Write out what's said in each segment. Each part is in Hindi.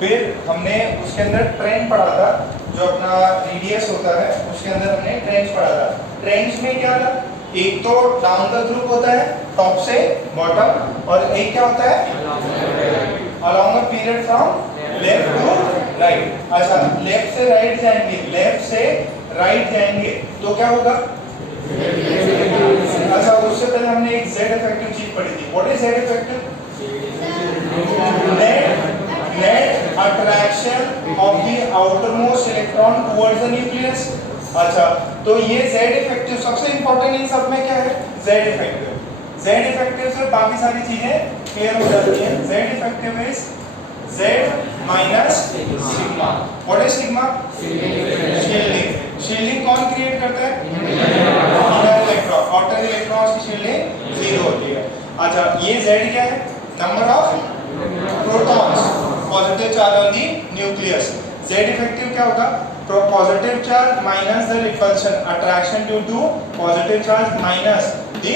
फिर हमने उसके अंदर ट्रेंड पढ़ा था, जो अपना रेडियस होता है उसके अंदर हमने ट्रेंड्स पढ़ा था। ट्रेंड्स में क्या था, एक तो डाउन द ग्रुप होता है टॉप से बॉटम, और एक क्या होता है along a period from left to right. अच्छा, लेफ्ट से राइट जाएंगे, लेफ्ट से राइट जाएंगे तो क्या होगा। अच्छा, उससे पहले हमने एक जेड इफेक्टिव चीज पढ़ी थी। What is Z effective? Net attraction of the outermost electron towards the nucleus. अच्छा, तो ये जेड इफेक्टिव सबसे इंपॉर्टेंट इन सब में क्या है, जेड इफेक्टिव। जेड इफेक्टिव से बाकी सारी चीजें क्लियर हो जाती हैं। Z effective is Z minus sigma. What is sigma? Shielding. Shielding कौन क्रिएट करता है? Inner electron. आउटर इलेक्ट्रॉन्स की शील्डिंग जीरो होती है। अच्छा, ये जेड क्या है? Number of protons, positive charge on the nucleus. Z effective क्या होगा? Positive charge minus the repulsion, attraction due to positive charge minus the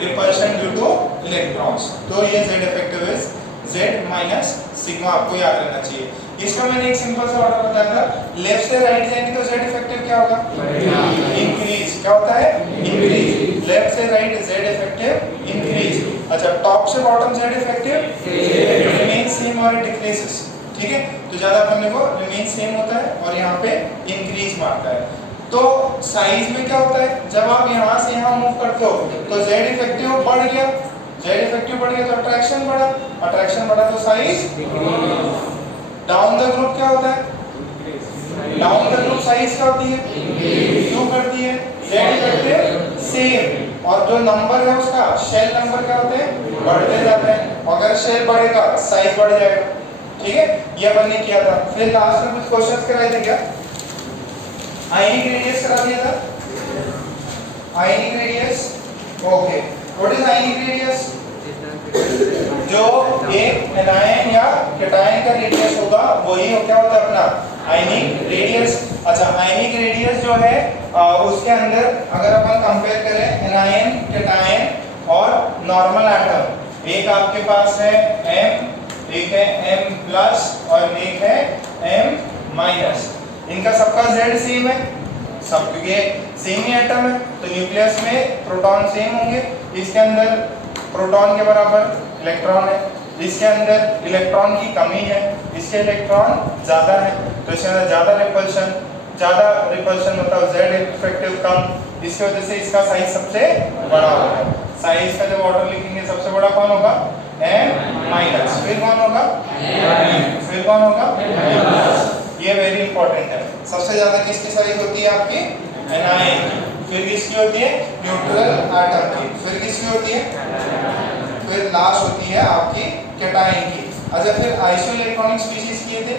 repulsion due to electrons. तो ये Z effective is Z minus sigma, आपको याद रखना चाहिए। इसका मैंने एक सिंपल सा ऑर्डर बताया था, लेफ्ट से राइट जाएंगे तो जेड इफेक्टिव क्या होगा? इंक्रीज। क्या होता है? इंक्रीज। लेफ्ट से राइट जेड इफेक्टिव इंक्रीज। अच्छा, टॉप से bottom Z effective remain same और डिक्रीजेस। ठीक है, तो ज्यादा अपने को रिमेन सेम होता है और यहाँ पे इंक्रीज मारता है। तो साइज में क्या होता है, जब आप यहाँ से यहाँ मूव करते हो तो जेड इफेक्टिव बढ़ गया, जेड इफेक्टिव बढ़ गया तो अट्रैक्शन बढ़ा, अट्रैक्शन बढ़ा तो साइज। डाउन द ग्रुप क्या होता है? डाउन द ग्रुप साइज क्या होती है? क्यों करती है? जेड इफेक्टिव सेम, और जो नंबर है उसका शेल नंबर क्या होते हैं? बढ़ते जाते हैं। अगर शेल बढ़ेगा साइज बढ़ जाएगा। ठीक है, ये अपन ने किया था। फिर लास्ट में कुछ क्वेश्चंस कराए थे क्या? आयनिक रेडियस करा दिया था। Ionic radius, okay. What is ionic radius? जो एक एनायन या कैटायन का रेडियस होगा वही क्या होता है अपना आयनिक रेडियस। अच्छा, आयनिक रेडियस जो है उसके अंदर अगर अपन कंपेयर करें एनायन, कैटायन और नॉर्मल एटम, एक आपके पास है M, एक है M प्लस और एक है M माइनस। इनका सबका Z सेम है, सब ये सेम ही एटम है, तो न्यूक्लियस में प्रोटॉन सेम होंगे। इसके अंदर प्रोटॉन के बराबर इलेक्ट्रॉन है, इसके अंदर इलेक्ट्रॉन की कमी है, इसके इलेक्ट्रॉन ज्यादा है, तो इसके अंदर ज्यादा रिपल्शन मतलब जेड इफेक्टिव कम। इसकी वजह से इसका साइज सबसे बड़ा होगा। साइज का जब ऑर्डर लिखेंगे सबसे बड़ा कौन होगा? M minus. फिर कौन होगा? M। फिर कौन होगा? M plus. ये वेरी इंपॉर्टेंट है। सबसे ज्यादा किसकी साइज होती है आपकी? एनायन की। फिर किसकी होती है? न्यूट्रल एटम की। फिर किसकी होती है? फिर लास्ट होती है आपकी कैटायन की। अच्छा, फिर आइसोइलेक्ट्रॉनिक स्पीशीज किए थे।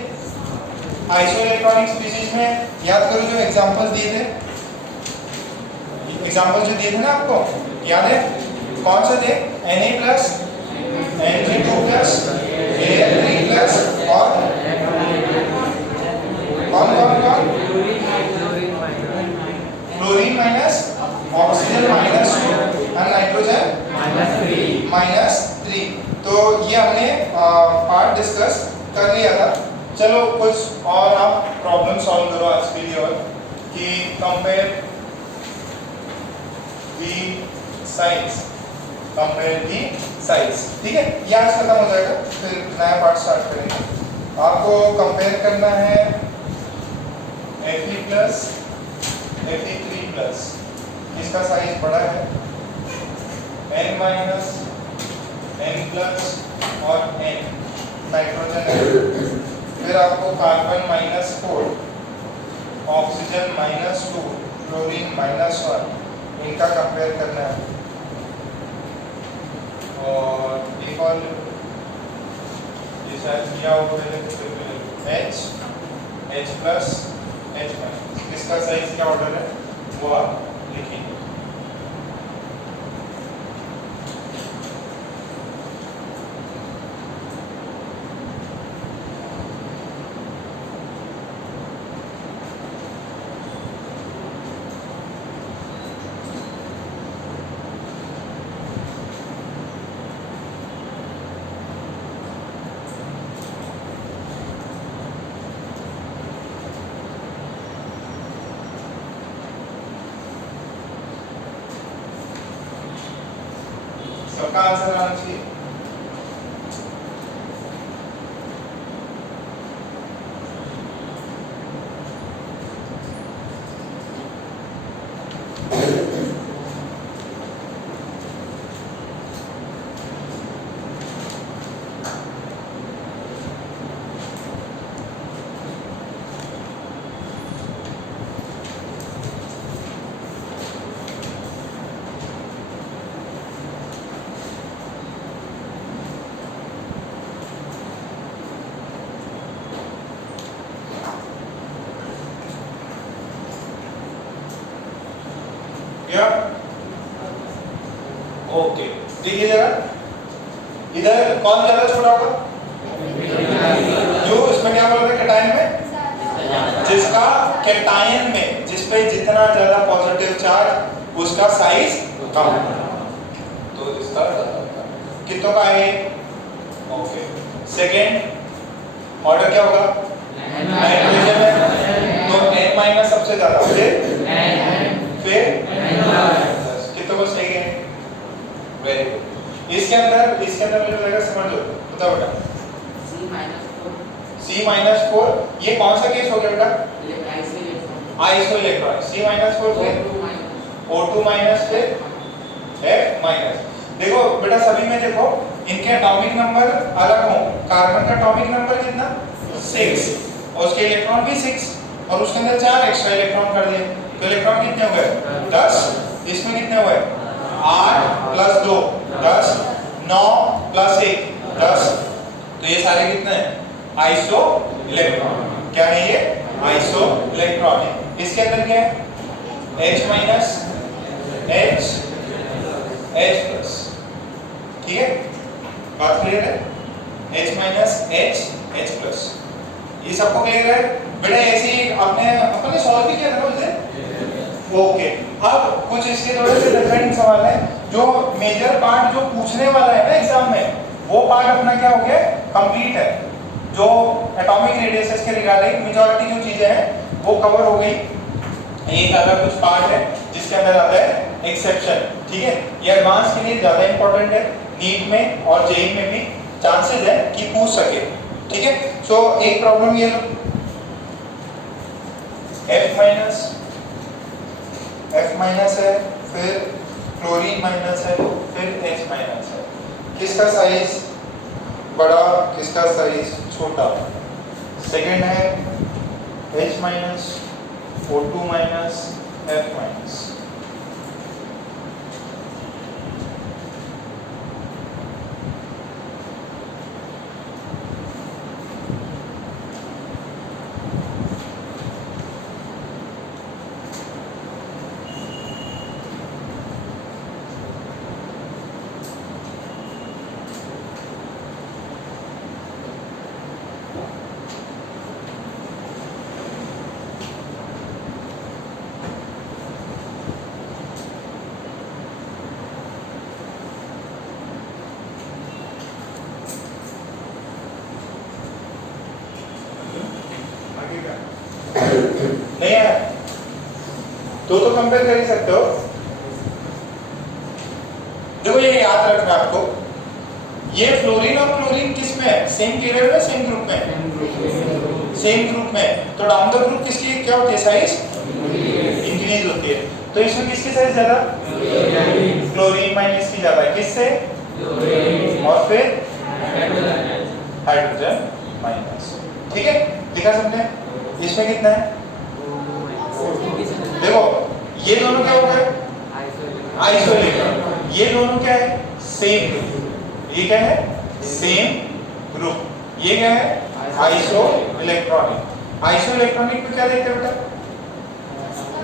आइसोइलेक्ट्रॉनिक स्पीशीज में याद करो जो एग्जांपल्स दिए थे, एग्जांपल जो दिए थे ना आपको, याद है कौन से थे? Na+, Ng2+, Al3+ और कौन? क्लोरीन माइनस, ऑक्सीजन -2 और नाइट्रोजन -3। तो ये हमने पार्ट डिस्कस कर लिया था। चलो कुछ और आप प्रॉब्लम सॉल्व करो आज के लिए, और कि कंपेयर दी साइज, ठीक है। ये आज खत्म हो जाएगा, फिर नया पार्ट स्टार्ट करेंगे। आपको कंपेयर करना है Fe+, Fe3+, इसका साइज बड़ा है, N-, N+ और N नाइट्रोजन है। फिर आपको कार्बन -4, ऑक्सीजन -2, क्लोरीन -1, इनका कंपेयर करना है। और एक और ये शायद किया हो पहले, H+, H-, इसका साइज क्या ऑर्डर है वो आप लिखेंगे। इसका आंसर आना चाहिए। या ओके, देखिए जरा इधर कौन ज्यादा छोटा होगा? जो इसमें क्या बोल रहे कैटायन में, जिसका कैटायन में जिस पे जितना ज्यादा पॉजिटिव चार्ज उसका साइज कम, तो इसका कितनों का है? ओके। सेकेंड ऑर्डर क्या होगा? नाइट्रोजन में, तो n- सबसे ज्यादा, फिर कितनों को सही है? Very good. इसके अंदर जो रहेगा समझ लो, बताओ बेटा। C-4 ये कौन सा केस हो गया बेटा? Iso electron. C-4 फिर O2- फिर F-। देखो बेटा सभी में देखो इनके एटॉमिक नंबर अलग हों। कार्बन का एटॉमिक नंबर कितना? 6 और उसके इलेक्ट्रॉन भी 6 और उसके अंदर 4 एक्स्ट्रा इलेक्ट्रॉन कर दिए, तो इलेक्ट्रॉन कितने हो गए? 10। इसमें कितने हुए? 8 + 2 10, 9 + 1 10। तो ये सारे कितने हैं? Iso electron. क्या है ये? आइसो इलेक्ट्रॉन है। इसके अंदर क्या है? H- H+। ठीक है, बात क्लियर है? H-H+। ये सबको क्लियर है बेटा? ऐसे ही अपने सॉल्व भी किया था ना उसे। ओके, अब कुछ इसके थोड़े से डिफरेंट सवाल है। जो मेजर पार्ट जो पूछने वाला है ना एग्जाम में, वो पार्ट अपना क्या हो गया? कंप्लीट है। जो एटॉमिक रेडियसेस के रिगार्डिंग मेजॉरिटी जो चीजें हैं वो कवर हो गई। एक अगर कुछ पार्ट है जिसके अंदर आता है एक्सेप्शन, ठीक है? ये एडवांस के लिए ज्यादा इंपॉर्टेंट है, नीट में और जेईई में भी चांसेस है कि पूछ सके, ठीक है? सो एक प्रॉब्लम ये लो, F- है, फिर क्लोरीन माइनस है, फिर H- है। किसका साइज बड़ा, किसका साइज छोटा? सेकंड है H-, O2-, F-। नहीं है तो कंपेयर कर ही सकते हो। देखो ये याद रखना आपको, ये फ्लोरीन और क्लोरीन किस में है? सेम पीरियड में, सेम ग्रुप में? सेम ग्रुप में। तो डाउन द ग्रुप किसकी क्या होती है? साइज इंक्रीज होती है। तो इसमें किसकी साइज ज्यादा? क्लोरीन माइनस की ज्यादा है। किससे? और फिर हाइड्रोजन माइनस। ठीक है, लिखा समझे? इसमें कितना है? देखो ये दोनों क्या हो गए? Iso electron. ये दोनों क्या है? Same group. ये क्या है? Same group. ये क्या है? Iso electronic. आइसो इलेक्ट्रॉनिक पे क्या देखते हैं बेटा?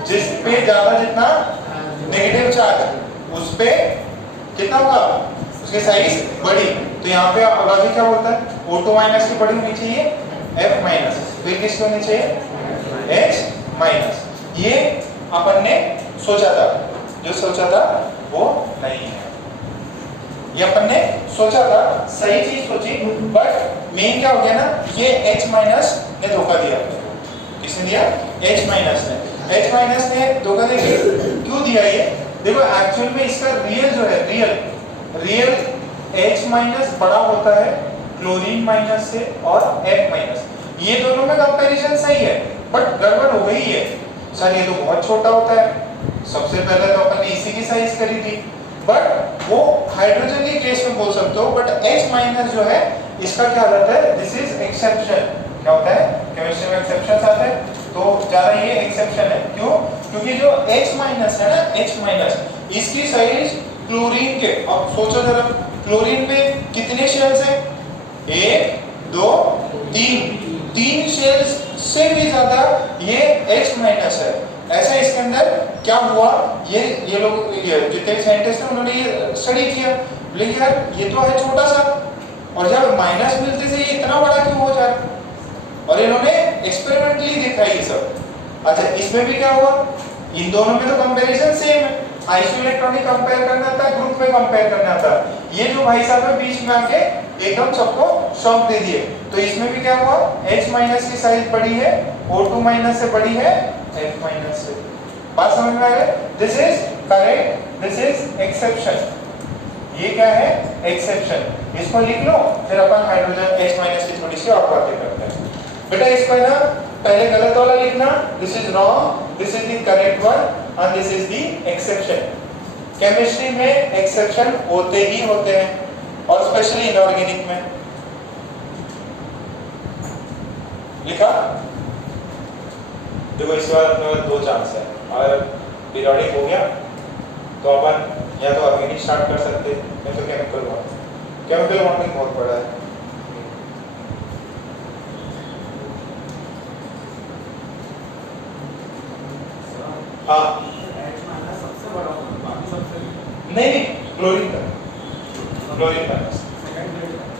जिस पे ज्यादा जितना नेगेटिव चार्ज उस पे कितना होगा? उसकी साइज बड़ी। तो यहाँ पे अभी क्या बोलता है? O2- की बड़ी होनी चाहिए, F-। फिर किसकी होनी चाहिए? H-। ये अपन ने सोचा था, जो सोचा था वो नहीं है। ये अपन ने सोचा था, सही चीज सोची, बट मेन क्या हो गया ना, ये H- ने धोखा दिया। किसने दिया? H- ने। H- ने धोखा दे क्यों दिया ये? देखो एक्चुअल में इसका रियल जो है, रियल रियल H माइनस बड़ा होता है क्लोरीन माइनस से और F माइनस, ये दोनों में कंपैरिजन सही है, बट गड़बड़ हो गई है सर, ये तो बहुत छोटा होता है। सबसे पहले तो अपन ने इसी की साइज करी थी, बट वो हाइड्रोजन के केस में बोल सकते हो, बट H माइनस जो है इसका क्या रहता है, दिस इज एक्सेप्शन। क्या होता है केमिस्ट्री में एक्सेप्शंस आते हैं, तो ज्यादा ये एक्सेप्शन है। क्यों? क्योंकि जो H माइनस है ना, H माइनस इसकी साइज क्लोरीन के, अब सोचो जरा क्लोरीन में कितने शेल्स हैं, 1 2 3 शेल्स से भी ज्यादा ये H माइनस है। ऐसा इसके अंदर क्या हुआ, ये लोग जितने भी साइंटिस्ट हैं उन्होंने ये स्टडी किया, लेकिन यार ये तो है छोटा सा, और जब माइनस मिलते से ये इतना बड़ा क्यों हो जाए, और इन्होंने एक्सपेरिमेंटली देखा ये सब। अच्छा इसमें भी क्या हुआ, इन दोनों में तो कंपैरिजन सेम है, आइसोइलेक्ट्रॉनिक कंपेयर करना था, ग्रुप में कंपेयर करना था। ये जो भाई साहब है बीच में आके एकदम सबको शॉक दे दिए। तो इसमें भी क्या हुआ, H माइनस की साइज बड़ी है, O2 माइनस से बड़ी है F माइनस से। बात समझ में आ गई? This is correct, this is exception. ये क्या है, एक्सेप्शन। इसको लिख लो, फिर अपन हाइड्रोजन H माइनस की थोड़ी सी और बातें करते हैं। बेटा इसको है ना पहले गलत वाला लिखना, this is wrong, this is the correct one and this is the exception. Chemistry में एक्सेप्शन होते ही होते हैं, और स्पेशली इनऑर्गेनिक में। लिखा? देखो इस बार अपने पास 2 चांस है, और पीरियोडिक हो गया तो अपन या तो ऑर्गेनिक स्टार्ट कर सकते हैं या तो केमिकल बॉन्डिंग। केमिकल बॉन्डिंग बहुत बड़ा है। हाँ नहीं क्लोरीन का, क्लोरीन का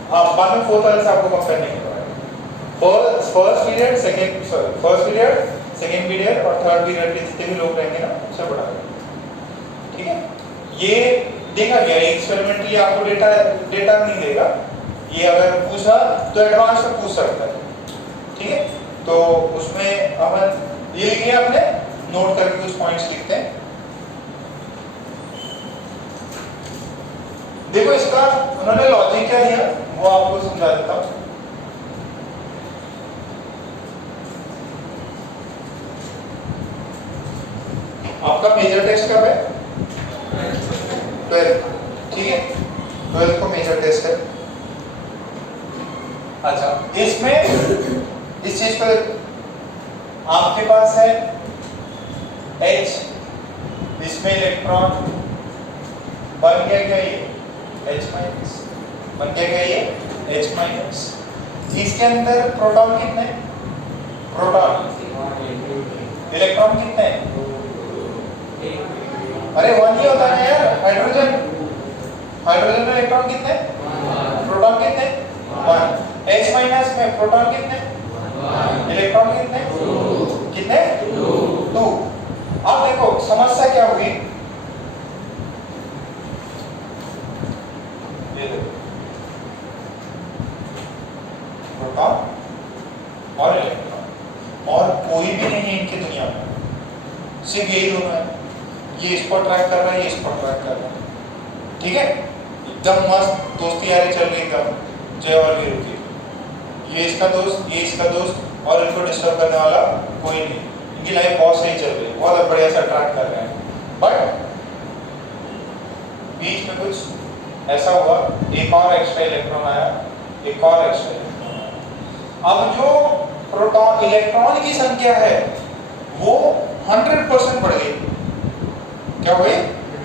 हाँ, बाद में 4th वाले से आपको कंपेयर नहीं करवाएगा। फर्स्ट पीरियड सेकेंड पीरियड और थर्ड पीरियड के जितने भी लोग रहेंगे ना उससे बड़ा है, ठीक है। ये देखा गया, एक्सपेरिमेंटली आपको डेटा नहीं देगा, ये अगर पूछा तो एडवांस में पूछ सकता है, ठीक है। तो उसमें अपन ये लिखिए, आपने नोट करके कुछ पॉइंट्स लिखते हैं। देखो इसका उन्होंने लॉजिक क्या दिया वो आपको समझा देता हूं। आपका मेजर टेस्ट कब है? 12, ठीक है, 12 को मेजर टेस्ट है। अच्छा इसमें इस चीज पर आपके पास है H, इसमें इलेक्ट्रॉन बन गया क्या, ये H माइनस बन गया क्या, ये H माइनस। इसके अंदर प्रोटॉन कितने, प्रोटॉन, इलेक्ट्रॉन कितने, अरे 1 ही होता है यार, हाइड्रोजन, हाइड्रोजन में इलेक्ट्रॉन कितने, प्रोटॉन कितने, 1। H माइनस में प्रोटॉन कितने, इलेक्ट्रॉन कितने, कितने, 2। अब देखो समस्या क्या हुई, ये देखो प्रोटॉन और इलेक्ट्रॉन, और कोई भी नहीं है इनकी दुनिया में, सिर्फ यही दोनों है। ये इसको अट्रैक्ट कर रहा है, ये इसको अट्रैक्ट कर रहा है, ठीक है। एकदम मस्त दोस्ती यारी चल रही एकदम, जय और वीरू की। ये इसका दोस्त, ये इसका दोस्त, और इनको डिस्टर्ब करने वाला कोई नहीं, इनकी लाइफ बहुत सही चल रही है, बहुत बढ़िया से अट्रैक्ट कर रहे हैं। बट बीच में कुछ ऐसा हुआ, एक और एक्स्ट्रा इलेक्ट्रॉन आया, एक और एक्स्ट्रा इलेक्ट्रॉन आया। अब जो प्रोटॉन इलेक्ट्रॉन की संख्या है वो 100% बढ़ गई। क्या हुई?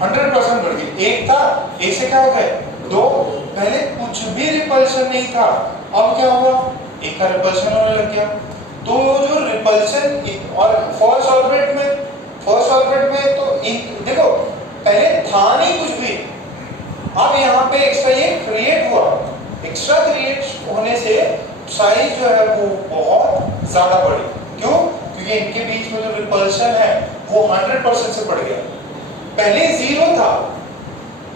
100% बढ़ गई। एक था, एक से क्या हो गए 2। पहले कुछ भी रिपल्शन नहीं था, अब क्या हुआ, एक का रिपल्शन होने लग गया। तो जो रिपल्शन और फर्स्ट ऑर्बिट में तो देखो पहले था नहीं कुछ भी, अब यहाँ पे एक्स्ट्रा ये क्रिएट हुआ। एक्स्ट्रा क्रिएट होने से साइज जो है वो बहुत ज्यादा बढ़ी। क्यों? क्योंकि इनके बीच में जो रिपल्शन है वो 100% से बढ़ गया। पहले 0 था,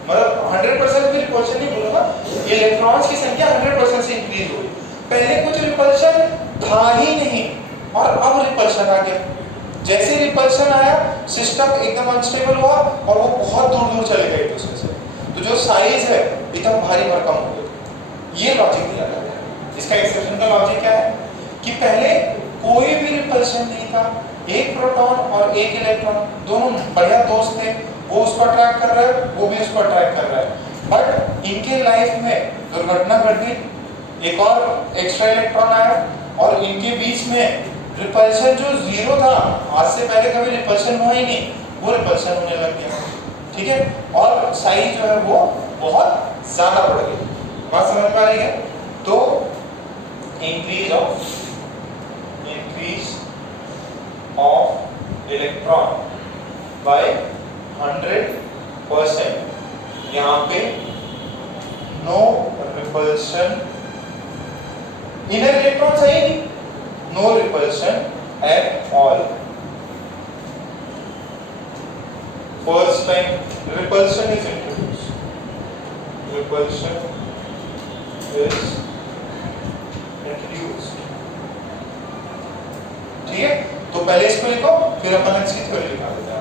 मतलब 100% भी रिपल्शन नहीं बोलूंगा, इलेक्ट्रॉन्स की संख्या 100% से इंक्रीज हुई। पहले कुछ रिपल्शन था ही नहीं और अब रिपल्शन आ गया। जैसे रिपल्शन आया सिस्टम एकदम अनस्टेबल हुआ और वो बहुत दूर दूर चले गए एक दूसरे से। तो जो साइज है इतना भारी भरकम हो गया। ये लॉजिक दिया जाता है। इसका एक्सेप्शन का लॉजिक क्या है कि पहले कोई भी रिपल्शन नहीं था, एक प्रोटॉन और एक इलेक्ट्रॉन दोनों बढ़िया दोस्त थे, वो उसको अट्रैक्ट कर रहा है, वो भी उसको अट्रैक्ट कर रहा है, बट इनके लाइफ में दुर्घटना घट गई, एक और एक्स्ट्रा इलेक्ट्रॉन आया और इनके बीच में रिपल्शन जो जीरो था, आज से पहले कभी रिपल्शन हुआ ही नहीं, वो रिपल्शन होने लग गया। ठीक है, और साइज जो है वो बहुत ज्यादा बढ़ गई। बात समझ में आ रही है? तो इंक्रीज ऑफ इलेक्ट्रॉन बाय 100%, यहाँ पे नो रिपल्शन, इनर इलेक्ट्रॉन सही नहीं, no repulsion at all. First time repulsion is introduced, repulsion is introduced. ठीक है, तो पहले इसको लिखो, फिर अपन इसकी थ्योरी लिखा देते हैं।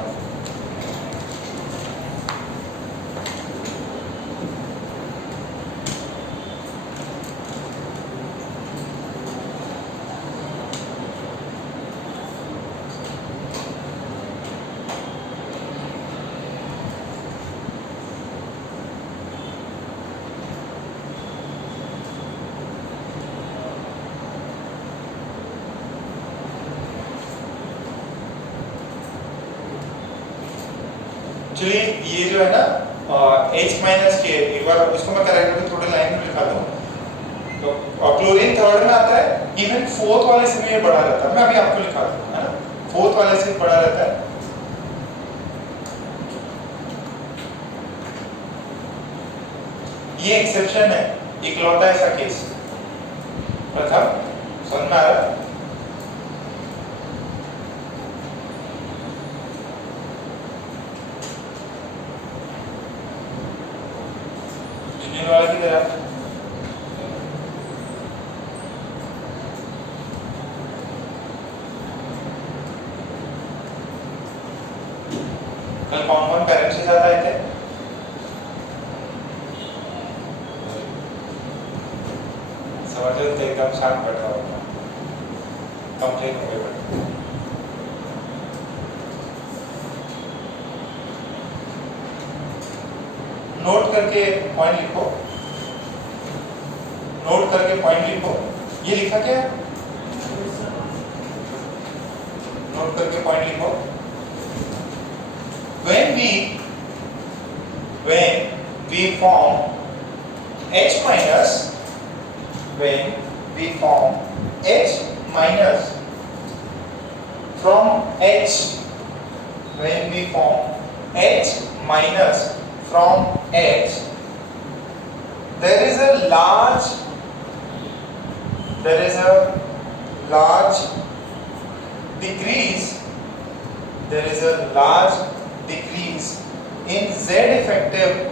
चलिए ये जो है ना H माइनस के, एक बार इसको मैं करेक्ट करके थोड़े लाइन में लिखा दूं। तो क्लोरीन थर्ड में आता है, इवन फोर्थ वाले से भी ये बड़ा रहता है, मैं अभी आपको लिखा दूं, है ना, फोर्थ वाले से बड़ा रहता है। ये एक्सेप्शन है, इकलौता ऐसा केस। प्रथम समझ में आ रहा है? वाला की तरह कल कौन कौन पेरेंट्स के साथ आए थे? समझ लो तो एकदम शांत बैठा होगा, कंप्लेन हो गई। नोट करके पॉइंट लिखो, नोट करके पॉइंट लिखो। ये लिखा क्या है? नोट करके पॉइंट लिखो। when we form H minus, when we form H minus from H, when we form H minus from H, there is a large decrease, there is a large decrease in Z effective,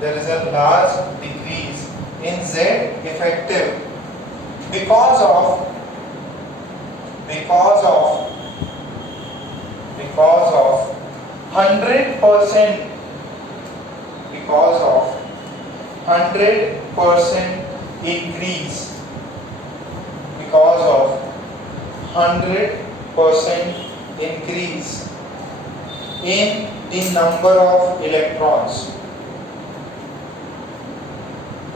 there is a large decrease in Z effective because of 100%, because of 100% increase, because of 100% increase in the number of electrons,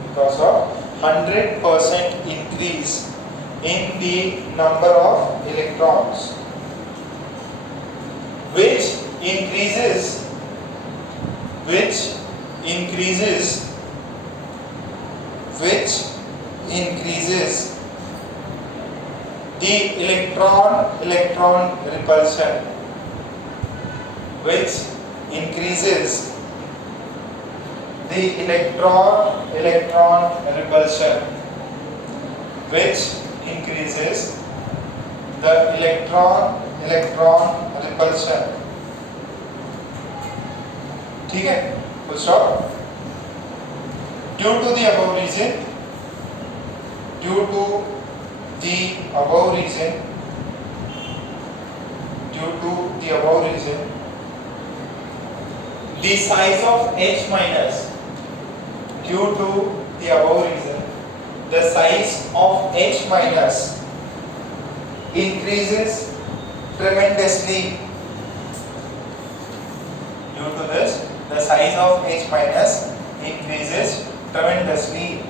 because of 100% increase in the number of electrons, which increases the electron repulsion, which increases the electron repulsion, which increases the electron repulsion. ठीक है, full stop. Due to the above reason, due to the above reason, due to the above reason, the size of H minus, due to the above reason, the size of H minus increases tremendously. Due to this, the size of H minus increases tremendously.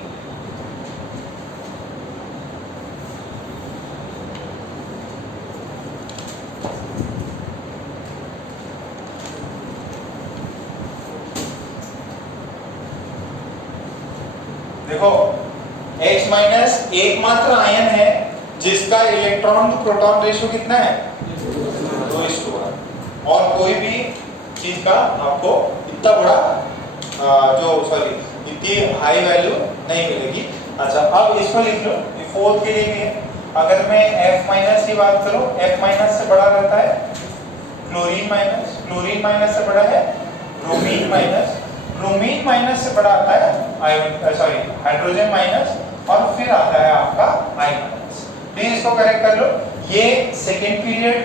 देखो H माइनस एकमात्र आयन है जिसका इलेक्ट्रॉन टू प्रोटॉन रेशियो कितना है 2:1 और कोई भी चीज का आपको इतना बड़ा इतनी हाई वैल्यू नहीं मिलेगी। अच्छा अब इसको लिख लो, ये फोर्थ के लिए भी है। अगर मैं F माइनस की बात करूं, F माइनस से बड़ा रहता है क्लोरीन माइनस से बड़ा है ब्रोमीन माइनस से बड़ा आता है हाइड्रोजन माइनस और फिर आता है आपका आयन माइनस। प्लीज इसको करेक्ट कर लो। ये second period,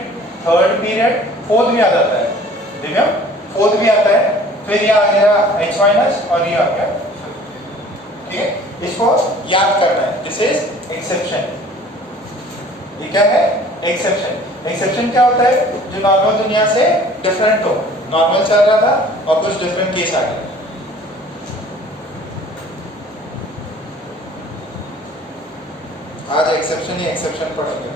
third period, fourth भी आ जाता है, दिव्यम फोर्थ भी आता है। फिर ये आ गया H माइनस और ये आ गया, ठीक है। इसको याद करना है, दिस इज एक्सेप्शन। ये क्या है? एक्सेप्शन। एक्सेप्शन क्या होता है? जो नॉर्मल दुनिया से डिफरेंट हो। नॉर्मल चल रहा था और कुछ डिफरेंट केस आ गया। आज एक्सेप्शन ही एक्सेप्शन पढ़ेंगे।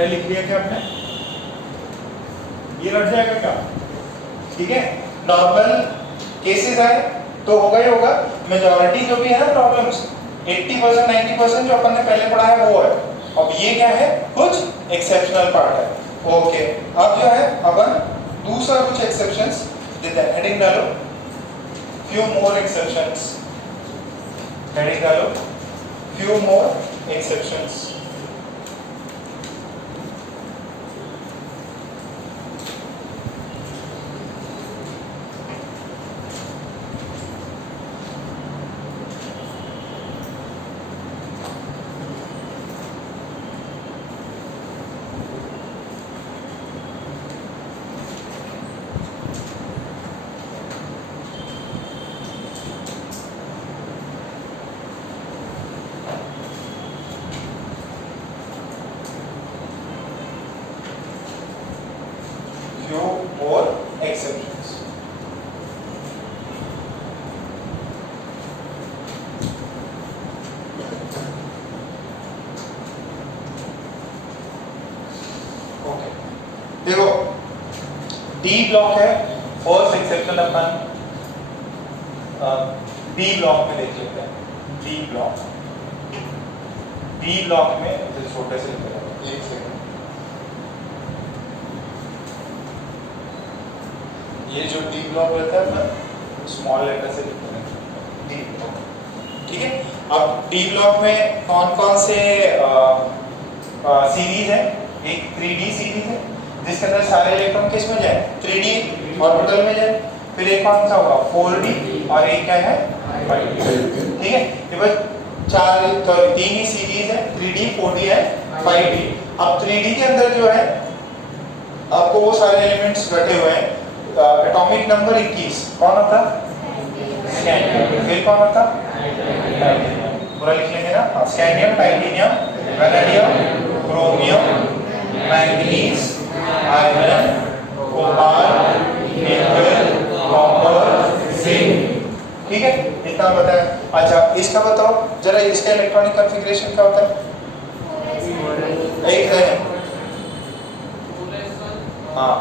लिख लिया क्या आपने? ये लट जाएगा क्या? ठीक है। नॉर्मल केसेस है तो होगा ही होगा। मेजॉरिटी जो भी है ना प्रॉब्लम्स 80% 90% जो अपन ने पहले पढ़ा है वो है। अब ये क्या है? कुछ एक्सेप्शनल पार्ट है। ओके, अब जो है अपन दूसरा कुछ एक्सेप्शंस देते हैं। हेडिंग डालो, फ्यू मोर एक्सेप्शंस। हेडिंग डालो, फ्यू मोर एक्सेप्शंस। देखो डी ब्लॉक है, फर्स्ट एक्सेप्शन अपन डी ब्लॉक में देख लेते हैं। डी ब्लॉक में इसे छोटे से लिख रहा हूं, एक सेकंड। ये जो डी ब्लॉक रहता है अपन स्मॉल लेटर से लिखते हैं डी ब्लॉक, ठीक है। अब डी ब्लॉक में कौन कौन से सीरीज है? एक 3D सीरीज है जिसके अंदर सारे इलेक्ट्रॉन किस में जाए? 3D ऑर्बिटल में जाए। फिर एक कौन सा होगा? 4D और एक क्या है? 5D, ठीक है। ये बस तीन ही सीरीज है, 3D 4D है 5D। अब 3D के अंदर जो है आपको वो सारे एलिमेंट्स रखे हुए हैं। एटॉमिक नंबर 21 कौन होता? स्कैंडियम। फिर कौन होता? पूरा लिख लेंगे ना, scandium, titanium, vanadium, chromium, manganese, iron, cobalt, निकल, कॉपर, जिंक, ठीक है। इतना बताया। अच्छा इसका बताओ जरा, इसका इलेक्ट्रॉनिक कॉन्फ़िगरेशन क्या होता है? एक है हाँ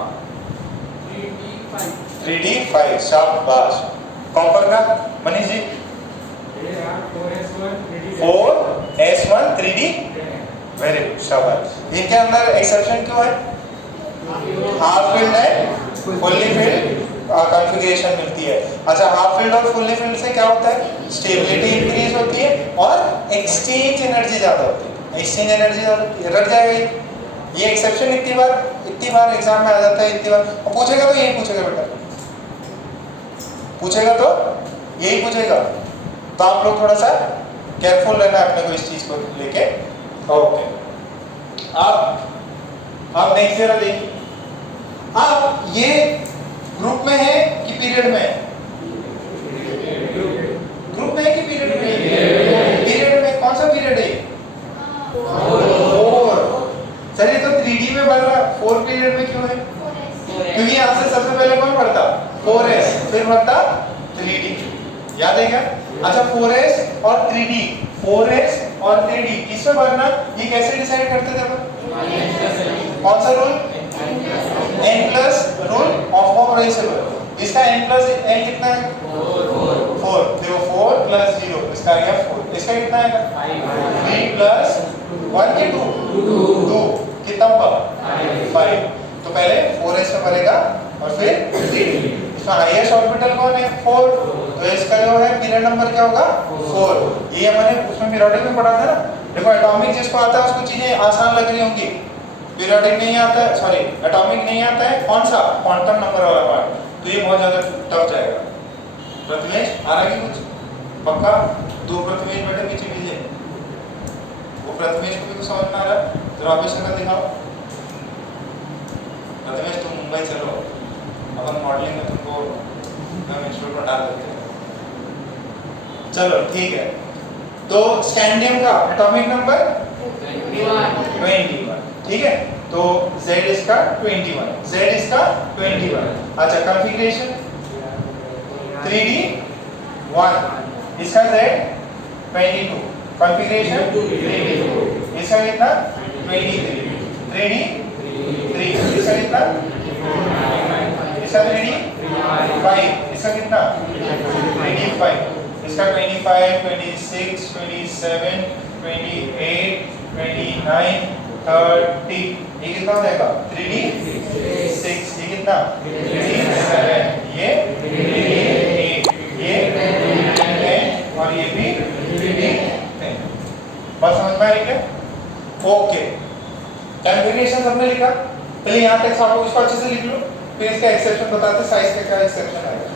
3D5 शाबाश। कॉपर का Manish ji 4s1 3D very good शाबाश। इनके अंदर एक्सेप्शन क्यों है? हाफ फील्ड है, फुल्ली फील्ड कॉन्फ़िगरेशन मिलती है। अच्छा हाफ फील्ड और फुल्ली फील्ड से क्या होता है? स्टेबिलिटी इंक्रीज होती है और एक्सचेंज एनर्जी ज्यादा होती है। एक्सचेंज एनर्जी रट जाएगा ये एक्सेप्शन इतनी बार एग्जाम में आ जाता है, इतनी बार और पूछेगा तो यही पूछेगा बेटा, पूछेगा तो यही पूछेगा। तो आप लोग थोड़ा सा केयरफुल रहना है अपने को इस चीज को लेके। ओके अब नेक्स्ट जरा देखिए, अब ये ग्रुप में है कि पीरियड में है? ग्रुप में है कि पीरियड में? पीरियड में। कौन सा पीरियड है? 4। चलिए तो 3D में बढ़ रहा, 4 पीरियड में क्यों है? क्योंकि यहां से सबसे पहले कौन बढ़ता? 4s, फिर बढ़ता 3D। याद है क्या? अच्छा 4s और 3D, 4s और 3D इसमें बढ़ना ये कैसे डिसाइड करते थे अपन? कौन सा rule? n plus rule of reciprocal. इसका n प्लस n कितना है? 4। देखो 4 प्लस 0 इसका आ गया 4। इसका कितना आएगा? 3 प्लस 1 के 2 कितना होगा? 5। तो पहले 4s में भरेगा और फिर 3D। इसमें हाईएस्ट ऑर्बिटल कौन है? 4। तो इसका जो है पीरियड नंबर क्या होगा? 4। ये हमने उसमें पीरियोडिक में पढ़ा था ना। देखो एटॉमिक जिसको आता है उसको चीजें आसान लग रही होंगी, पीरियोडिक नहीं आता है, सॉरी एटॉमिक नहीं आता है, कौन सा? क्वांटम नंबर वाला पार्ट, तो ये बहुत ज्यादा टफ जाएगा। प्रतिमेश आ रहा है कुछ? पक्का 2 प्रतिमेश बेटे पीछे कीजिए। वो प्रतिमेश को भी तो समझ में आ रहा है, जरा ऑफिस का दिखाओ। प्रतिमेश तुम मुंबई चलो, अपन मॉडलिंग में तुमको हम इंस्टीट्यूट में डाल देते हैं। चलो ठीक है, तो स्कैंडियम का एटॉमिक नंबर 21, ठीक है। तो Z इसका 21, Z इसका 21। अच्छा कॉन्फ़िगरेशन 3D1, इसका Z 22, कॉन्फ़िगरेशन 3D2, इसका कितना? 23, 3D3, इसका कितना? इसका 3D5, इसका कितना? 3D5, इसका 25, 26, 27, 28, 29, 30, ये कितना हो जाएगा? 3D6, ये कितना? 3D7, ये 3D8, ये 3D10 और ये भी 3D10। बस समझ में आ रही क्या? ओके कॉन्फ़िगरेशन हमने लिखा, पहले यहाँ तक आप लोग इसको अच्छे से लिख लो, फिर इसका एक्सेप्शन बताते साइज का क्या एक्सेप्शन आएगा।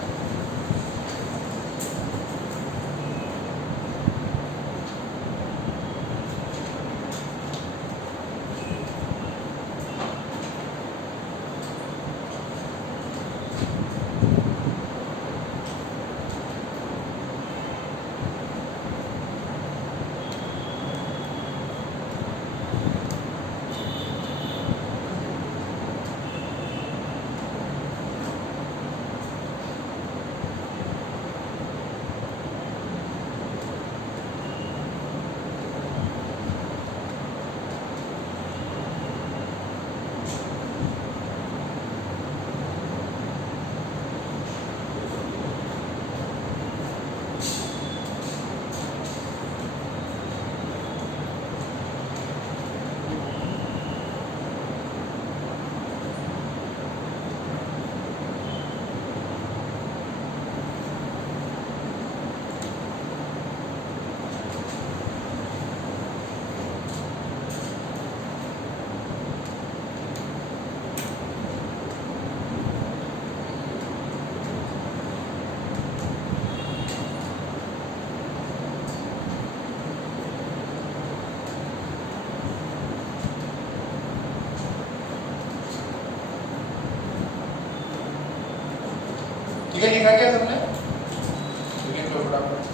ठीक है, लिखा क्या सबने? लिख लो फटाफट।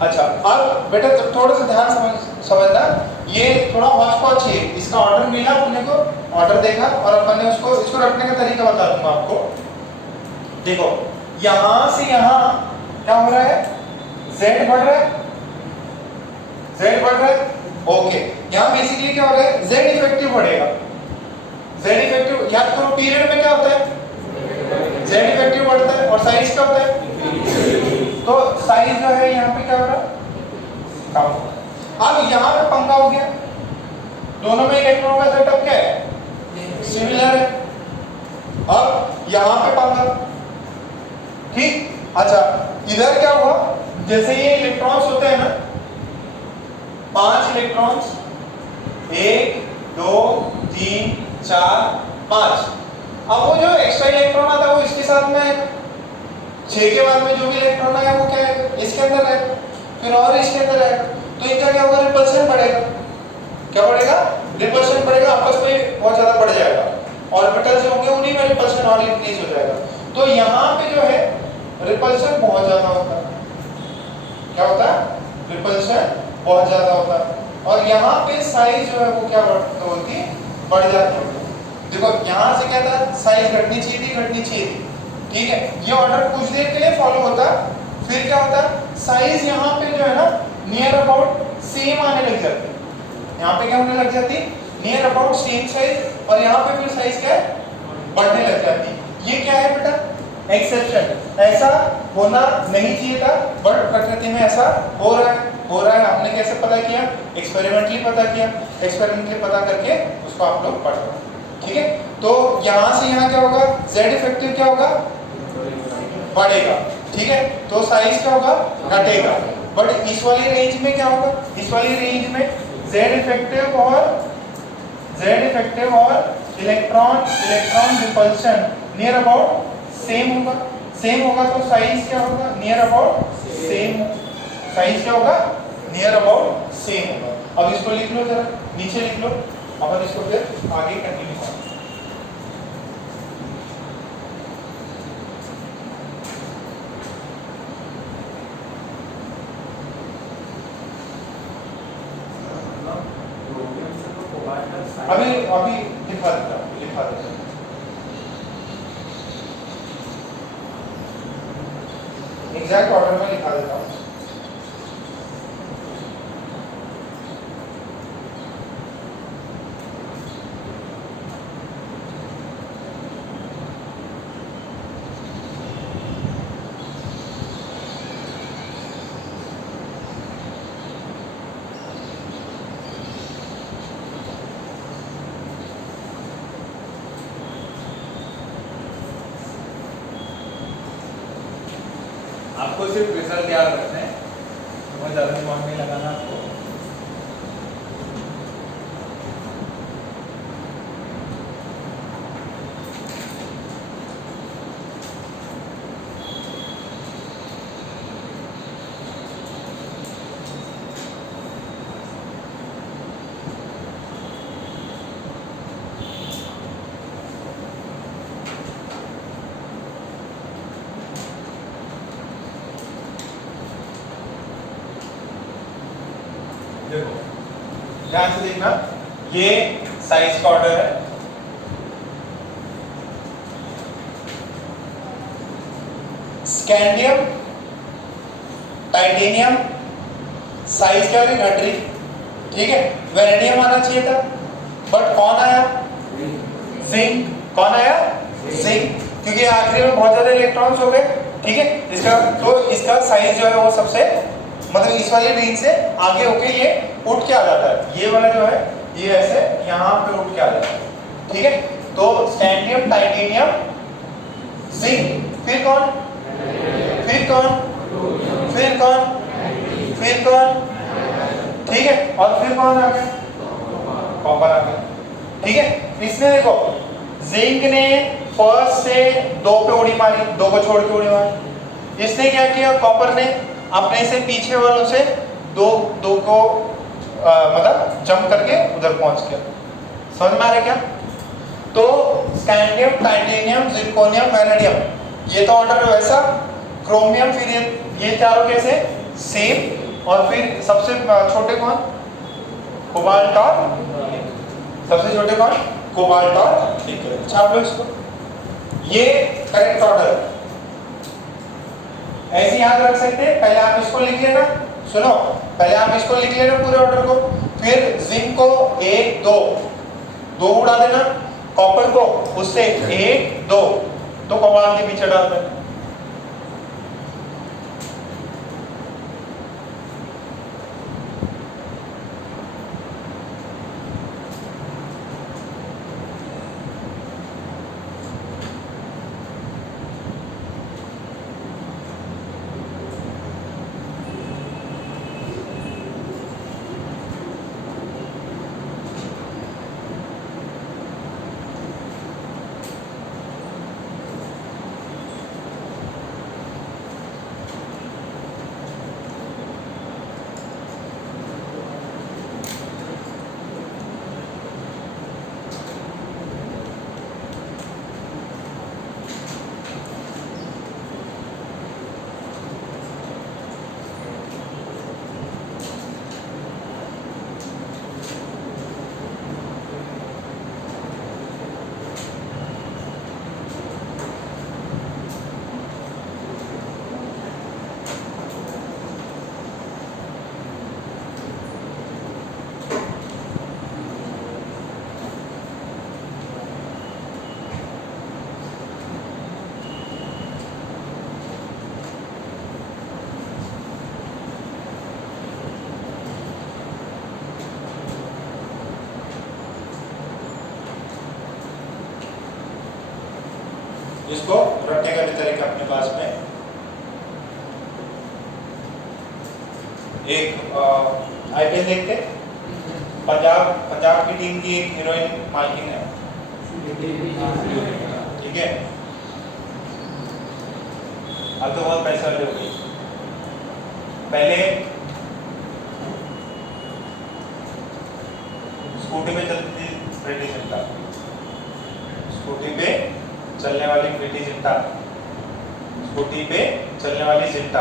अच्छा अब बेटा थोड़ा सा ध्यान समझना, ये थोड़ा हौच-पौच है, इसका ऑर्डर मिला अपने को, ऑर्डर देखा और अपन ने उसको इसको रखने का तरीका बता दूंगा आपको। देखो यहां से यहां क्या हो रहा है, z बढ़ रहा है, z बढ़ रहा है, ओके। यहां बेसिकली क्या हो रहा है, z इफेक्टिव बढ़ेगा, z इफेक्टिव याद करो पीरियड में क्या होता है, z इफेक्टिव बढ़ता है और साइज क्या होता है, तो साइज जो है यहाँ पे क्या हो रहा है, कम हो रहा है। अब यहाँ पे पंगा हो गया, दोनों में इलेक्ट्रॉन का सेटअप क्या है, सिमिलर है। अब यहाँ पे पंगा, ठीक। अच्छा इधर क्या हुआ, जैसे ये इलेक्ट्रॉन्स होते हैं ना, 5 इलेक्ट्रॉन्स, 1 2 3 4 5, अब वो जो एक्स्ट्रा इलेक्ट्रॉन आता है वो इसके साथ में आएगा, 6 के बाद में जो भी इलेक्ट्रॉन आएगा वो क्या आएगा, इसके अंदर आएगा, फिर और इसके अंदर आएगा, तो इनका क्या होगा, रिपल्शन बढ़ेगा, क्या बढ़ेगा, रिपल्शन बढ़ेगा, आपस में बहुत ज्यादा बढ़ जाएगा, ऑर्बिटल्स जो होंगे उन्हीं में रिपल्शन और इंक्रीज हो जाएगा। तो यहाँ पे जो है रिपल्शन बहुत ज्यादा होता है, क्या होता है, रिपल्शन बहुत ज्यादा होता है, और यहाँ पे साइज जो है वो क्या होती है, बढ़ जाती है। देखो यहाँ से क्या था, साइज घटनी चाहिए थी, ठीक है, ये ऑर्डर कुछ देर के लिए फॉलो होता, फिर क्या होता, साइज यहाँ पे जो है ना नियर अबाउट सेम आने लग जाती, यहाँ पे क्या होने लग जाती, नियर अबाउट सेम साइज, और यहाँ पे फिर साइज क्या है, बढ़ने लग जाती। ये क्या है बेटा, एक्सेप्शन, ऐसा होना नहीं चाहिए था, बट प्रकृति में ऐसा हो रहा है। आपने कैसे पता किया, एक्सपेरिमेंटली पता किया, एक्सपेरिमेंटली पता करके उसको आप लोग पढ़ रहे, ठीक है। तो यहाँ से यहाँ क्या होगा, z इफेक्टिव क्या होगा, बढ़ेगा, ठीक है, तो साइज क्या होगा, घटेगा, बट इस वाली रेंज में क्या होगा, इस वाली रेंज में z इफेक्टिव और electron repulsion near about same होगा, तो साइज क्या होगा, नियर अबाउट सेम, साइज क्या होगा, नियर अबाउट सेम होगा। अब इसको लिख लो जरा, नीचे लिख लो, अपन इसको फिर आगे कंटिन्यू करें। अभी लिखा देता एग्जैक्ट ऑर्डर में लिखा देता हूँ। आपको सिर्फ रिजल्ट याद रखना है, बहुत ज़्यादा दिमाग नहीं लगाना आपको। देखो ध्यान से देखना, ये साइज का ऑर्डर है, स्कैंडियम टाइटेनियम साइज क्या घट रही, ठीक है, वेनेडियम आना चाहिए था, बट कौन आया, जिंक, कौन आया, जिंक, क्योंकि आखिरी में बहुत ज्यादा इलेक्ट्रॉन्स हो गए, ठीक है, इसका साइज जो है वो सबसे मतलब इस वाली रेंज से आगे होके ये उठ के आ जाता है, ये वाला जो है ये ऐसे यहाँ पे उठ के आ जाता है, ठीक है। तो स्कैंडियम टाइटेनियम जिंक, फिर कौन, ठीक है, और फिर कौन आ गया, कॉपर आ गया, ठीक है। इसने देखो जिंक ने फर्स्ट से 2 पे उड़ी मारी, 2 को छोड़ के उड़ी मारी, इसने क्या किया, कॉपर ने अपने से पीछे वालों से दो को मतलब जंप करके उधर पहुंच गया, समझ में आ रहा है क्या। तो स्कैंडियम टाइटेनियम जिरकोनियम वैनेडियम ये तो ऑर्डर वैसा, क्रोमियम, फिर ये चारों कैसे सेम, और फिर सबसे छोटे कौन? कोबाल्ट और सबसे छोटे कौन? कोबाल्ट और निकल। छाप लो इसको। ये करेक्ट ऑर्डर ऐसे याद रख सकते हैं। पहले आप इसको लिख लेना, सुनो, पहले आप इसको लिख लेना पूरे ऑर्डर को, फिर जिंक को 1 2 उड़ा देना, कॉपर को उससे 1 2 तो कोबाल्ट के पीछे डाल देना। इसको रखने का भी तरीका अपने पास में एक आईपीएल देखते, पंजाब की टीम की एक हीरोइन मालकिन है, ठीक है। अब तो बहुत पैसा ले गई। पहले स्कूटी पे चलती थी प्रीति जिंटा, स्कूटी पे चलने वाली प्रीति जिंटा, स्कूटी पे चलने वाली जिंटा,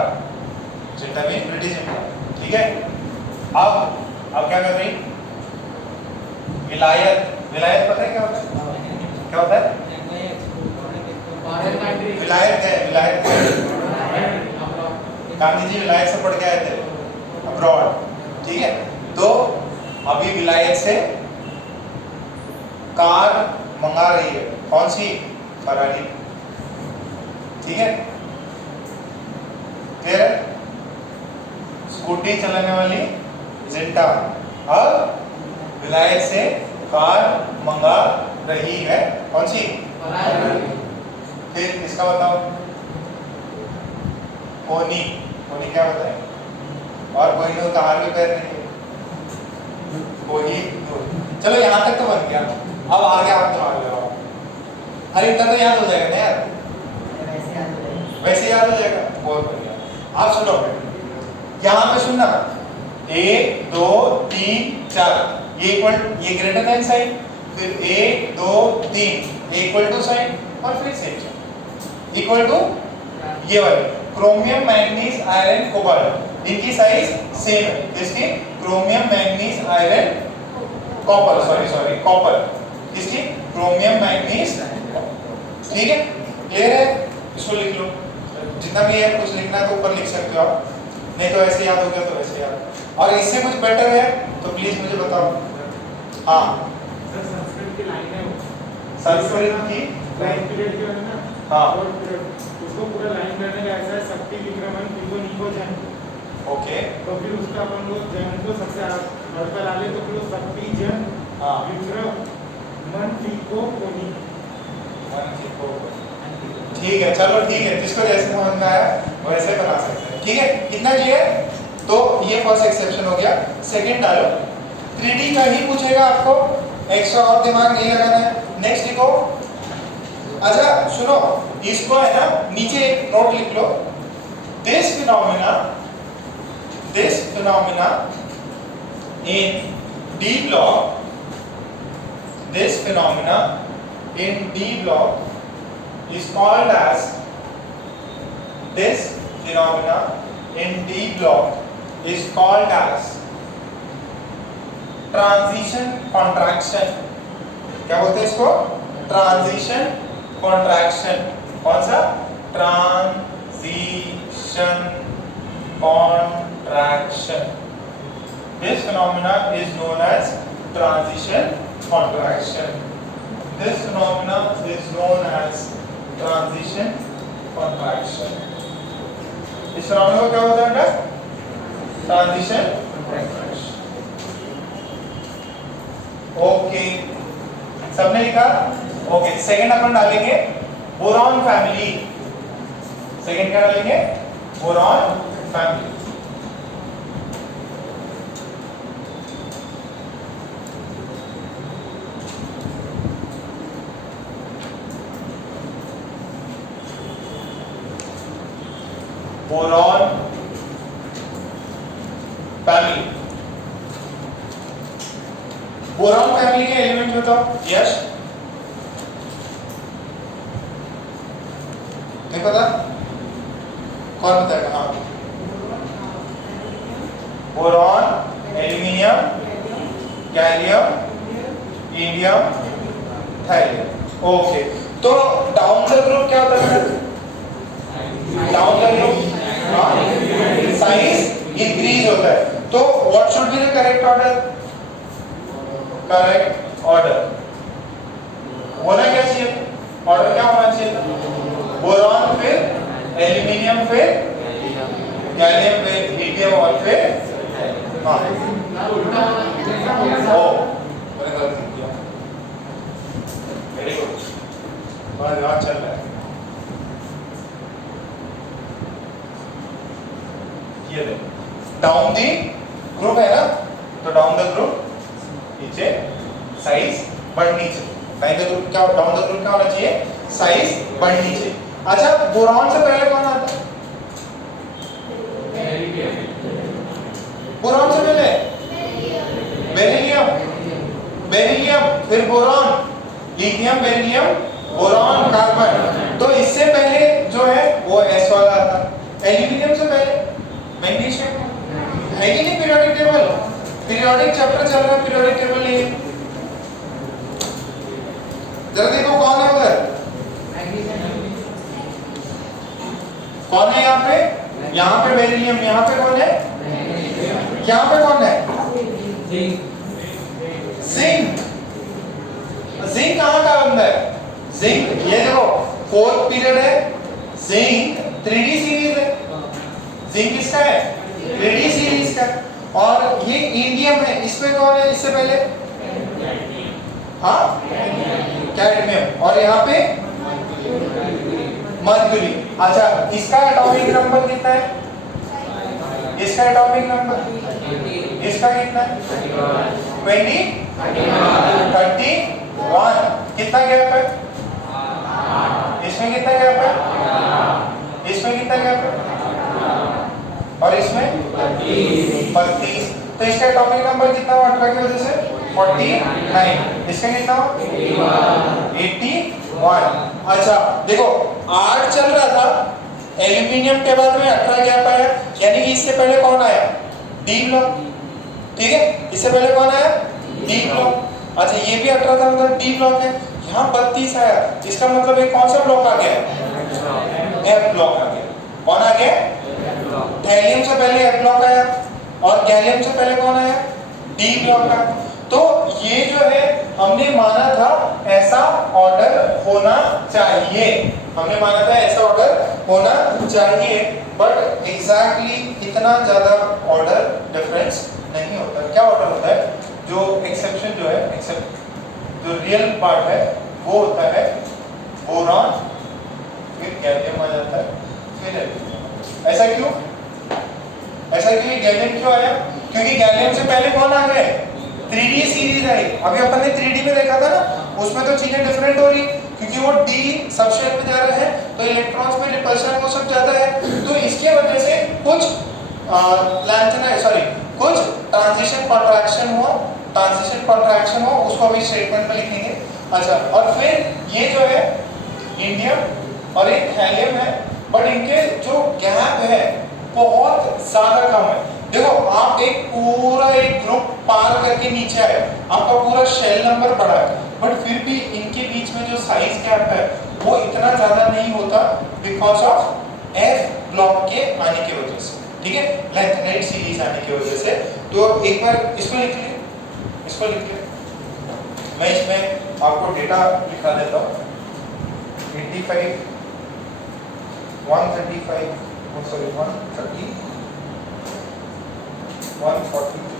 जिंटा मीन प्रीति जिंटा, ठीक है। अब क्या कर रही? विलायत, विलायत पता है क्या होता है? क्या होता है? विलायत है, विलायत गांधी जी विलायत से पढ़ के आए थे अब्रॉड, ठीक है। तो अभी विलायत से कार मंगा रही है, कौन सी? फरारी, ठीक है। फिर स्कूटी चलाने वाली जिंटा अब विलायत से कार मंगा रही है, कौन सी? फिर इसका बताओ। कोनी, कोनी क्या होता है? और कोहिनूर का हार भी पैर नहीं है, कोहिनूर। चलो यहाँ तक तो बन गया, अब आगे आप दिमाग लगाओ। अरे इतना तो याद हो जाएगा ना यार, वैसे याद हो जाएगा, बहुत बढ़िया। आप सुनो, यहाँ पे सुनना, 1 2 3 4 ये इक्वल, ये ग्रेटर देन साइन, फिर 1 2 3 इक्वल टू साइन, और फिर सेम इक्वल टू ये वाली क्रोमियम मैंगनीज आयरन कोबाल्ट, इनकी साइज सेम है। इसकी chromium manganese iron copper, sorry copper, इसकी क्रोमियम मैंगनीज, ठीक है। क्लियर है? इसको लिख लो, जितना भी है कुछ लिखना है तो ऊपर लिख सकते हो आप, नहीं तो ऐसे याद हो गया तो ऐसे याद। और इससे कुछ बेटर है तो प्लीज मुझे बताओ। हाँ सर, संस्कृत की लाइन है, संस्कृत की लाइन पीरियड जो है ना, हाँ उसको पूरा लाइन करने का ऐसा है, शक्ति विक्रमण किंगो निको जैन, ओके, तो फिर उसका अपन लोग जैन को सबसे बढ़कर डाले तो फिर शक्ति जैन हाँ विक्रम मन टिको कोनी, ठीक है। चलो ठीक है, जिसको जैसे समझ में आया वैसे बना सकते हैं, ठीक है। कितना क्लियर? तो ये फर्स्ट एक्सेप्शन हो गया। सेकंड डालो, 3D का ही पूछेगा आपको, एक्स्ट्रा और दिमाग नहीं लगाना है। नेक्स्ट लिखो, अच्छा सुनो, इसको है ना नीचे एक नोट लिख लो, this phenomena in D block, this phenomena in D block is called as, this phenomena in D block is called as transition contraction. क्या बोलते हैं इसको? Transition contraction. कौन सा? Transition contraction. This phenomena is known as transition contraction. This phenomena is known as transition contraction. इस phenomena को क्या होता है बेटा? Transition contraction. ओके, सबने लिखा? ओके, सेकंड अपन डालेंगे बोरॉन फैमिली. सेकंड क्या डालेंगे? Boron family. Boron family. Boron family के एलिमेंट बताओ. यस, नहीं पता? कौन बताएगा? हाँ, boron, aluminium, gallium, indium, thallium. Okay, तो डाउन द ग्रुप क्या होता है? Down the group size increase होता है. तो what should be the correct order? Correct order होना क्या चाहिए? ऑर्डर क्या होना चाहिए? बोरॉन फिर एल्यूमिनियम फिर गैलियम फिर इंडियम और फिर हाँ. ओ, वेरी गुड. बहुत चल रहा है. ये देखो, डाउन दी ग्रुप है ना, तो डाउन द ग्रुप नीचे साइज बढ़ नीचे. डाउन द ग्रुप क्या होना चाहिए? साइज बढ़ नीचे. अच्छा, बोरॉन से पहले कौन आता है? बोरॉन से पहले बेरिलियम. बेरिलियम फिर boron, lithium, beryllium, boron, carbon. तो इससे पहले जो है वो एस वाला आता. एल्यूमिनियम से पहले मैग्नीशियम है कि नहीं? पीरियोडिक टेबल, पीरियोडिक चैप्टर चल रहा है, पीरियोडिक टेबल नहीं है. जरा देखो कौन है उधर? कौन है यहाँ पे? यहाँ पे बेरिलियम. यहाँ पे कौन है? यहाँ पे कौन है? जिंक. जिंक कहाँ का बंदा है? जिंक ये देखो फोर्थ पीरियड है. जिंक 3D सीरीज है. जिंक किसका है? 3D सीरीज का. और ये इंडियम है. इसमें कौन है इससे पहले? हाँ, कैडमियम. और यहाँ पे मर्क्यूरी. अच्छा, इसका एटॉमिक नंबर कितना है? इसका एटॉमिक नंबर इसका कितना है? 20 31. कितना गैप है? इसमें कितना गैप है? इसमें कितना गैप है? और इसमें 32. तो इसका एटॉमिक नंबर कितना हुआ 18 की वजह से? 49. इसका कितना हुआ? 81. अच्छा देखो, 8 चल रहा था, एल्यूमिनियम के बाद में 18 गैप आया. यानी कि इससे पहले कौन आया? D block. ठीक है, इससे पहले कौन आया? D block. अच्छा, ये भी 18 था, मतलब डी ब्लॉक है. यहाँ 32 आया. इसका मतलब एक कौन सा ब्लॉक आ गया? एफ ब्लॉक आ गया. कौन आ गया? थैलियम से पहले एफ ब्लॉक आया और गैलियम से पहले कौन आया? डी ब्लॉक का. तो ये जो है हमने माना था ऐसा ऑर्डर होना चाहिए. हमने माना था ऐसा ऑर्डर होना चाहिए, बट एग्जैक्टली इतना ज्यादा ऑर्डर डिफरेंस नहीं होता. क्या ऑर्डर होता है? जो एक्सेप्शन जो है, एक्सेप्ट जो रियल पार्ट है वो होता है बोरॉन, फिर गैलियम आ जाता है, फिर एल्यूमिनियम. ऐसा क्यों? ऐसा क्यों? गैलियम क्यों आया? क्योंकि गैलियम से पहले कौन आ गए? 3D सीरीज आई. अभी अपन ने 3D में देखा था ना, उसमें तो चीजें डिफरेंट हो रही क्योंकि वो डी सबशेल में जा रहे हैं, तो इलेक्ट्रॉन्स में रिपल्शन वो सब ज्यादा है. तो इसके वजह से कुछ कुछ ट्रांजिशन कॉन्ट्रैक्शन हुआ. उसको अभी स्टेटमेंट में लिखेंगे. अच्छा, और फिर ये जो है इंडियम और एक थैलियम है, बट इनके जो गैप है बहुत ज्यादा कम है. देखो आप एक पूरा एक ग्रुप पार करके नीचे आए, आपका पूरा शेल नंबर बढ़ा है, बट फिर भी इनके बीच में जो साइज गैप है वो इतना ज्यादा नहीं होता बिकॉज ऑफ एफ ब्लॉक के आने की वजह से, ठीक है, लैंथेनाइड सीरीज आने की वजह से। तो एक बार इसको लिख लीजिए, इसको लिख लीजिए, मैं इसमें आपको डेटा लिखा देता हूँ। 85 135 sorry 130 143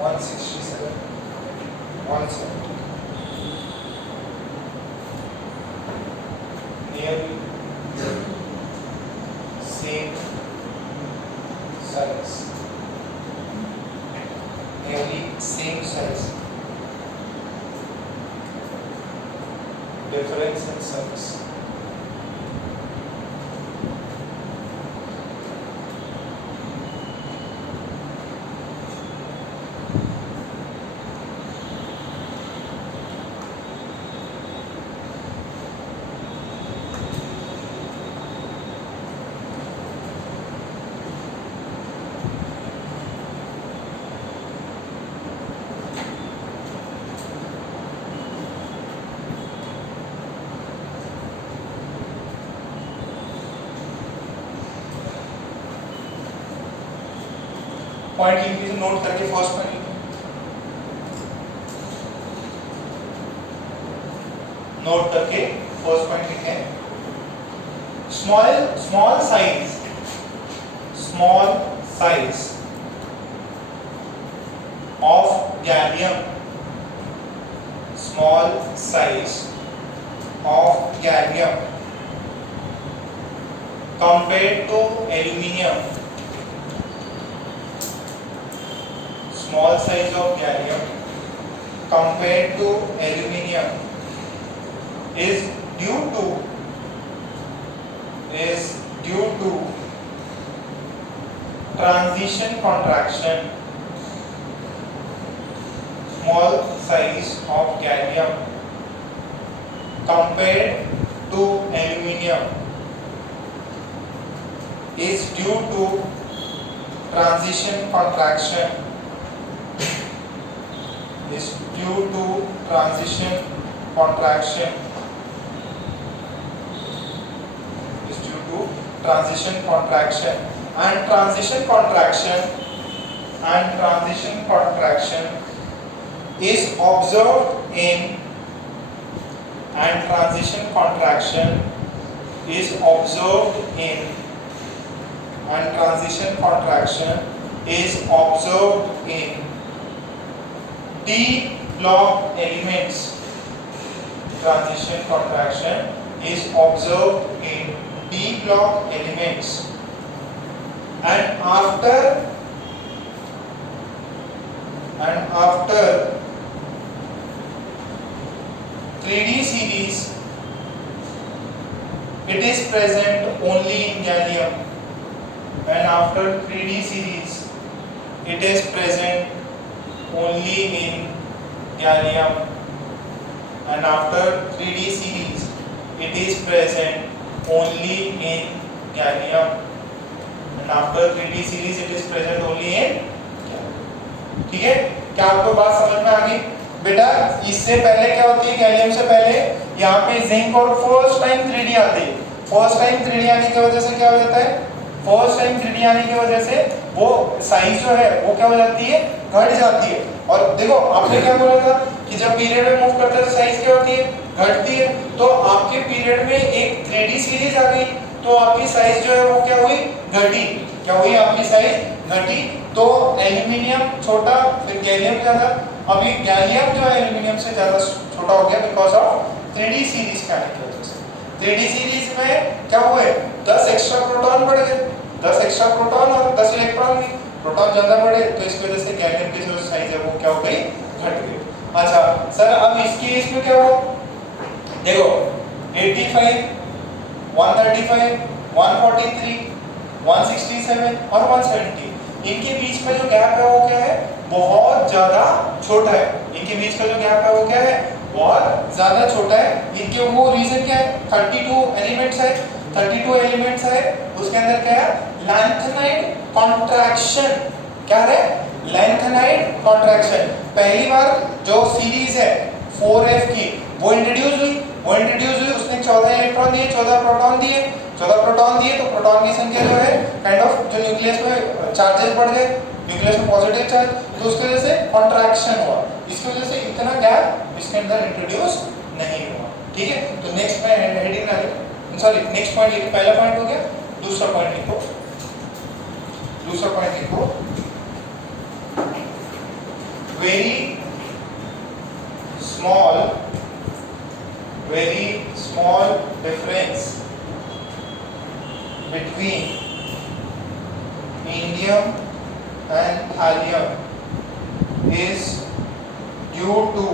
167 170 nearly same size, nearly same size, difference in size. Point लिख लीजिए, नोट करके फर्स्ट पॉइंट लिखिए, नोट करके फर्स्ट पॉइंट लिखें। Small size of gallium, small size of gallium compared to aluminium, small size of gallium compared to aluminium is due to transition contraction. Small size of gallium compared to aluminium is due to transition contraction, is due to transition contraction, is due to transition contraction, and transition contraction is observed in, and transition contraction is observed in, and transition contraction is observed in D block elements. Transition contraction is observed in D block elements, and after 3D series it is present only in gallium, and after 3D series it is present only in gallium, and after 3D series it is present only in gallium, and after 3D series it is present only in gallium. ठीक है, क्या आपको बात समझ में आ गई? बेटा इससे पहले क्या होती है, गैलियम से पहले यहाँ पे जिंक और फर्स्ट टाइम 3D आती है। फर्स्ट टाइम 3D आने की वजह से क्या हो जाता है, फर्स्ट टाइम 3D आने की वजह से वो साइज जो है वो क्या हो जाती है, घट जाती है। और देखो आपने क्या बोला था कि जब पीरियड में मूव करते हैं तो साइज क्या होती है, घटती है। तो आपके पीरियड में एक 3D सीरीज आ गई तो आपकी साइज जो है वो क्या हुई, घटी। क्या हुई, आपकी साइज घटी। तो एल्यूमिनियम छोटा, फिर गैलियम ज्यादा। अभी गैलियम जो है एल्यूमिनियम से ज्यादा छोटा हो गया बिकॉज ऑफ 3D सीरीज के आने की वजह से। 3D सीरीज में क्या हुए, 10 एक्स्ट्रा प्रोटॉन बढ़ गए, 10 एक्स्ट्रा प्रोटॉन और 10 इलेक्ट्रॉन भी, प्रोटॉन ज्यादा बढ़े तो इसकी वजह से गैलियम की जो साइज है वो क्या हो गई, घट गई। अच्छा सर अब इसकी इसमें क्या हुआ, देखो 85 135 143 167 और 170, इनके बीच में जो गैप है वो क्या है, बहुत ज्यादा छोटा है। इनके बीच का जो गैप है वो क्या है, बहुत ज्यादा छोटा है। इनके वो रीजन क्या है, 32 एलिमेंट्स है, 32 एलिमेंट्स है, उसके अंदर क्या है, लैंथेनाइड कॉन्ट्रैक्शन, क्या है? Lanthanide contraction. पहली बार जो सीरीज है 4f की वो इंट्रोड्यूस हुई, उसने 14 इलेक्ट्रॉन दिए, 14 प्रोटॉन दिए, 14 प्रोटॉन दिए तो प्रोटॉन की संख्या जो है काइंड ऑफ जो न्यूक्लियस में चार्जेस बढ़ गए, न्यूक्लियस में पॉजिटिव चार्ज, तो उसकी वजह से कॉन्ट्रैक्शन हुआ। इसकी वजह से इतना गैप इसके अंदर इंट्रोड्यूस नहीं हुआ। ठीक है, तो नेक्स्ट में हेडिंग आ गई, सॉरी नेक्स्ट पॉइंट लिखो, पहला पॉइंट हो गया, दूसरा पॉइंट लिखो, very small difference between indium and thallium is due to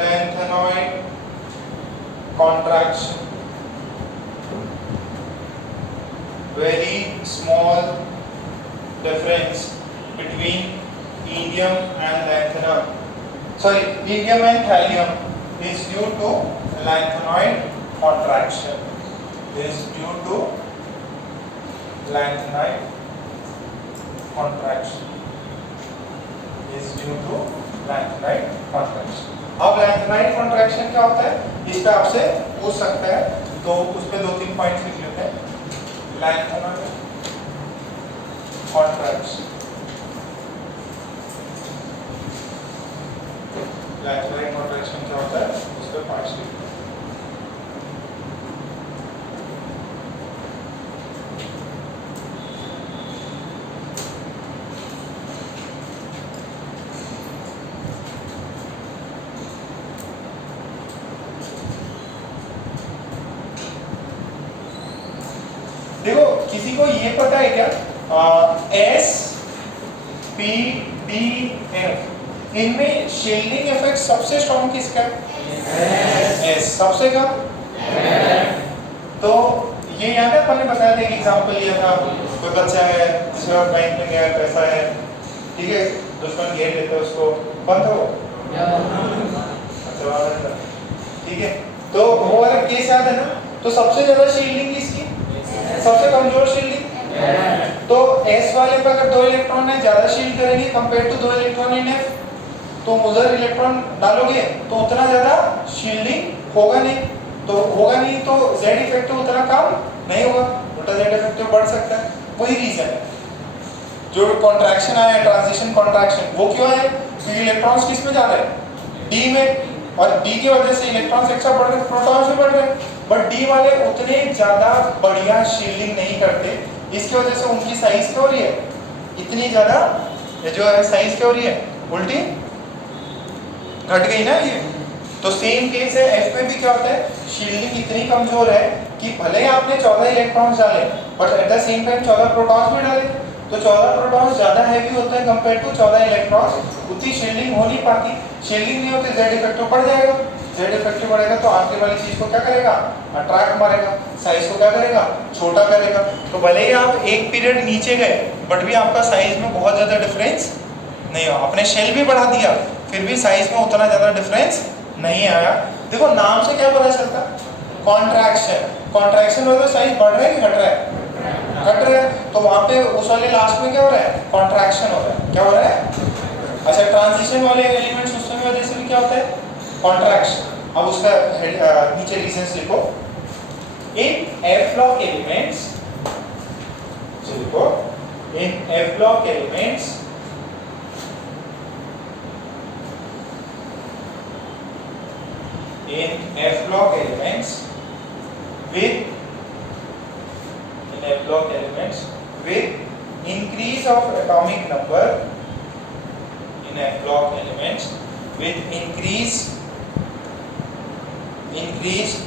lanthanoid contraction. Very small difference between indium and lanthanum. Sorry, indium and thallium is due to lanthanoid contraction. Is due to lanthanide contraction. Is due to lanthanide contraction. अब lanthanide contraction क्या होता है? इस पे आपसे पूछ सकता है, तो उस पे 2-3 पॉइंट्स लिख लेते हैं। lanthanide contraction. lanthanide contraction क्या होता है? उस पे पॉइंट्स लिख लेते हैं। देखो किसी को ये पता है क्या, एस पी डी एफ, इनमें शील्डिंग इफेक्ट सबसे स्ट्रॉन्ग किसका है? एस। सबसे कम? तो ये याद है अपन ने बताया था, एक एग्जांपल लिया था, कोई बच्चा है जिसके पास बैंक में गया पैसा है, ठीक है, दुश्मन घेर लेते हैं उसको, बंद हो अच्छा, ठीक है, तो वो वाला केस याद है ना? तो सबसे ज्यादा शील्डिंग किसकी, सबसे कमजोर शील्डिंग, तो S वाले पर अगर 2 इलेक्ट्रॉन है ज्यादा शील्ड करेंगे compare to 2 electron in F, तो उधर इलेक्ट्रॉन डालोगे तो उतना ज्यादा शील्डिंग होगा नहीं, तो Z इफेक्टिव उतना कम नहीं होगा, उल्टा Z इफेक्टिव बढ़ सकता है। वही रीजन है जो कॉन्ट्रैक्शन आया, ट्रांजिशन कॉन्ट्रैक्शन, वो क्यों है? क्योंकि इलेक्ट्रॉन्स किस में जा रहे हैं? D में, और D की वजह से इलेक्ट्रॉन्स एक्स्ट्रा बढ़ रहे, प्रोटॉन्स भी बढ़ रहे, बट D वाले उतने ज्यादा बढ़िया शील्डिंग नहीं करते, इसकी वजह से उनकी साइज क्या हो रही है, इतनी ज्यादा जो है साइज क्या हो रही है, उल्टी घट गई ना ये। तो सेम केस है F में भी क्या होता है, शील्डिंग इतनी कमजोर है कि भले ही आपने 14 इलेक्ट्रॉन्स डाले but at the same time 14 protons भी डाले, तो 14 प्रोटॉन्स ज्यादा हैवी होते हैं कंपेयर टू 14 इलेक्ट्रॉन्स, उतनी शील्डिंग हो नहीं पाती, शील्डिंग नहीं होती Z इफेक्टिव बढ़ जाएगा, Z इफेक्टिव बढ़ेगा तो आगे वाली चीज को क्या करेगा, अट्रैक्ट मारेगा, साइज को क्या करेगा, छोटा करेगा। तो भले ही आप एक पीरियड नीचे गए बट भी आपका साइज में बहुत ज्यादा डिफरेंस नहीं हुआ, आपने शेल भी बढ़ा दिया फिर भी साइज में उतना ज्यादा डिफरेंस नहीं आया। देखो नाम से क्या पता चलता, कॉन्ट्रैक्शन, कॉन्ट्रैक्शन में तो साइज बढ़ रहा है कि घट रहा है, घट रहा है, तो वहां पे उस वाले लास्ट में क्या हो रहा है, कॉन्ट्रैक्शन हो रहा है, क्या हो रहा है। अच्छा, ट्रांजिशन वाले एलिमेंट्स उसमें वजह से भी क्या होता है, कॉन्ट्रैक्शन। अब उसका नीचे रीजंस लिखो, इन F ब्लॉक एलिमेंट्स, लिखो इन F block elements with increase of atomic number, in F block elements with increase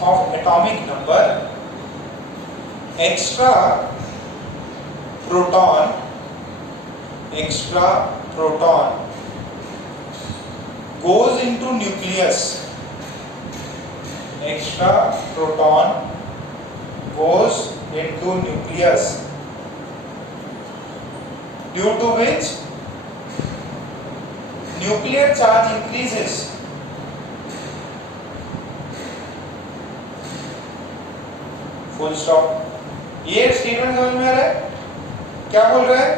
of atomic number, extra proton goes into nucleus, extra proton goes into nucleus, due to which nuclear charge increases, full stop। ये स्टेटमेंट समझ में आ रहा है? क्या बोल रहा है?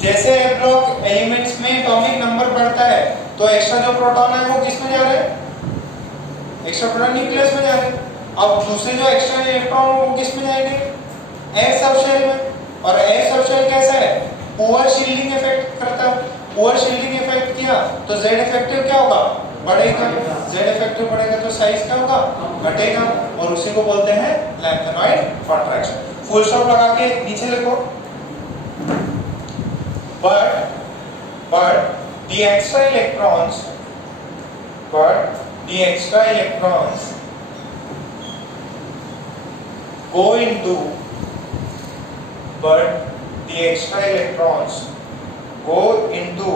जैसे एफ ब्लॉक एलिमेंट्स में एटॉमिक नंबर बढ़ता है तो एक्स्ट्रा जो प्रोटॉन है वो किस में जा रहे हैं? एक्स्ट्रा प्रोटॉन न्यूक्लियस में जा रहे हैं। अब दूसरे जो एक्स्ट्रा इलेक्ट्रॉन वो किस में जाएंगे? एस सबशेल में। और एस सबशेल कैसा है? पुअर शील्डिंग इफेक्ट करता है। पुअर शील्डिंग इफेक्ट किया तो जेड इफेक्टिव क्या होगा? बढ़ेगा। जेड इफेक्टिव बढ़ेगा तो साइज क्या होगा? घटेगा। और उसी को बोलते हैं लैंथेनॉइड कॉन्ट्रैक्शन। फुल स्टॉप लगा के नीचे लिखो, but the extra electrons go into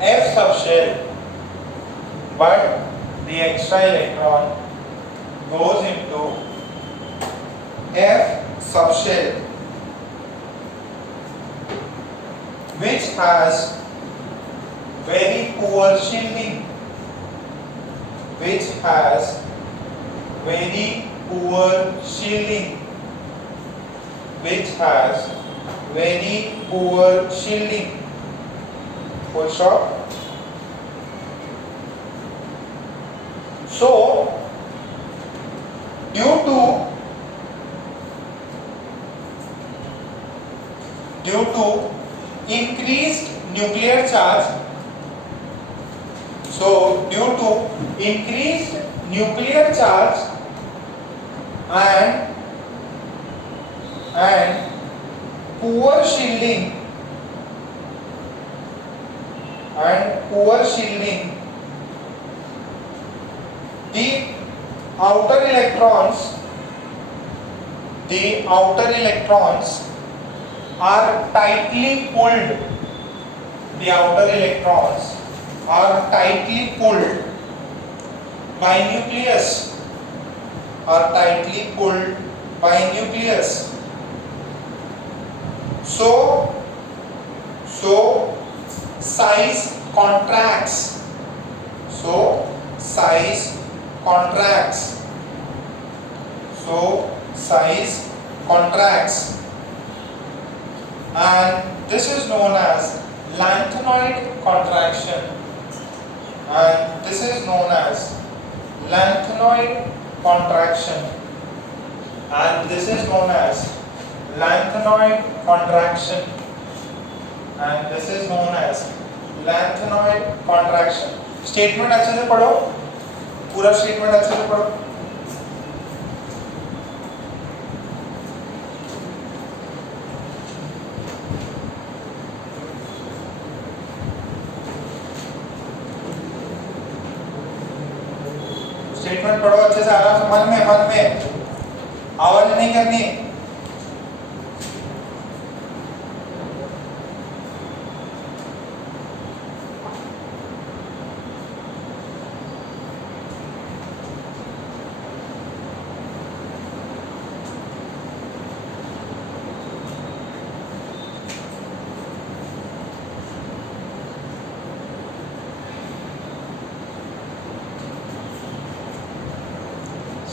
F subshell, but the extra electron goes into F subshell which has very poor shielding, full stop. So due to increased nuclear charge, and poor shielding, the outer electrons are tightly pulled. By nucleus. So size contracts. And this is known as lanthanoid contraction. Statement अच्छे से पढ़ो, पूरा स्टेटमेंट अच्छे से पढ़ो। स्टेटमेंट पढ़ो अच्छे से, आराम से, मन में आवाज नहीं करनी।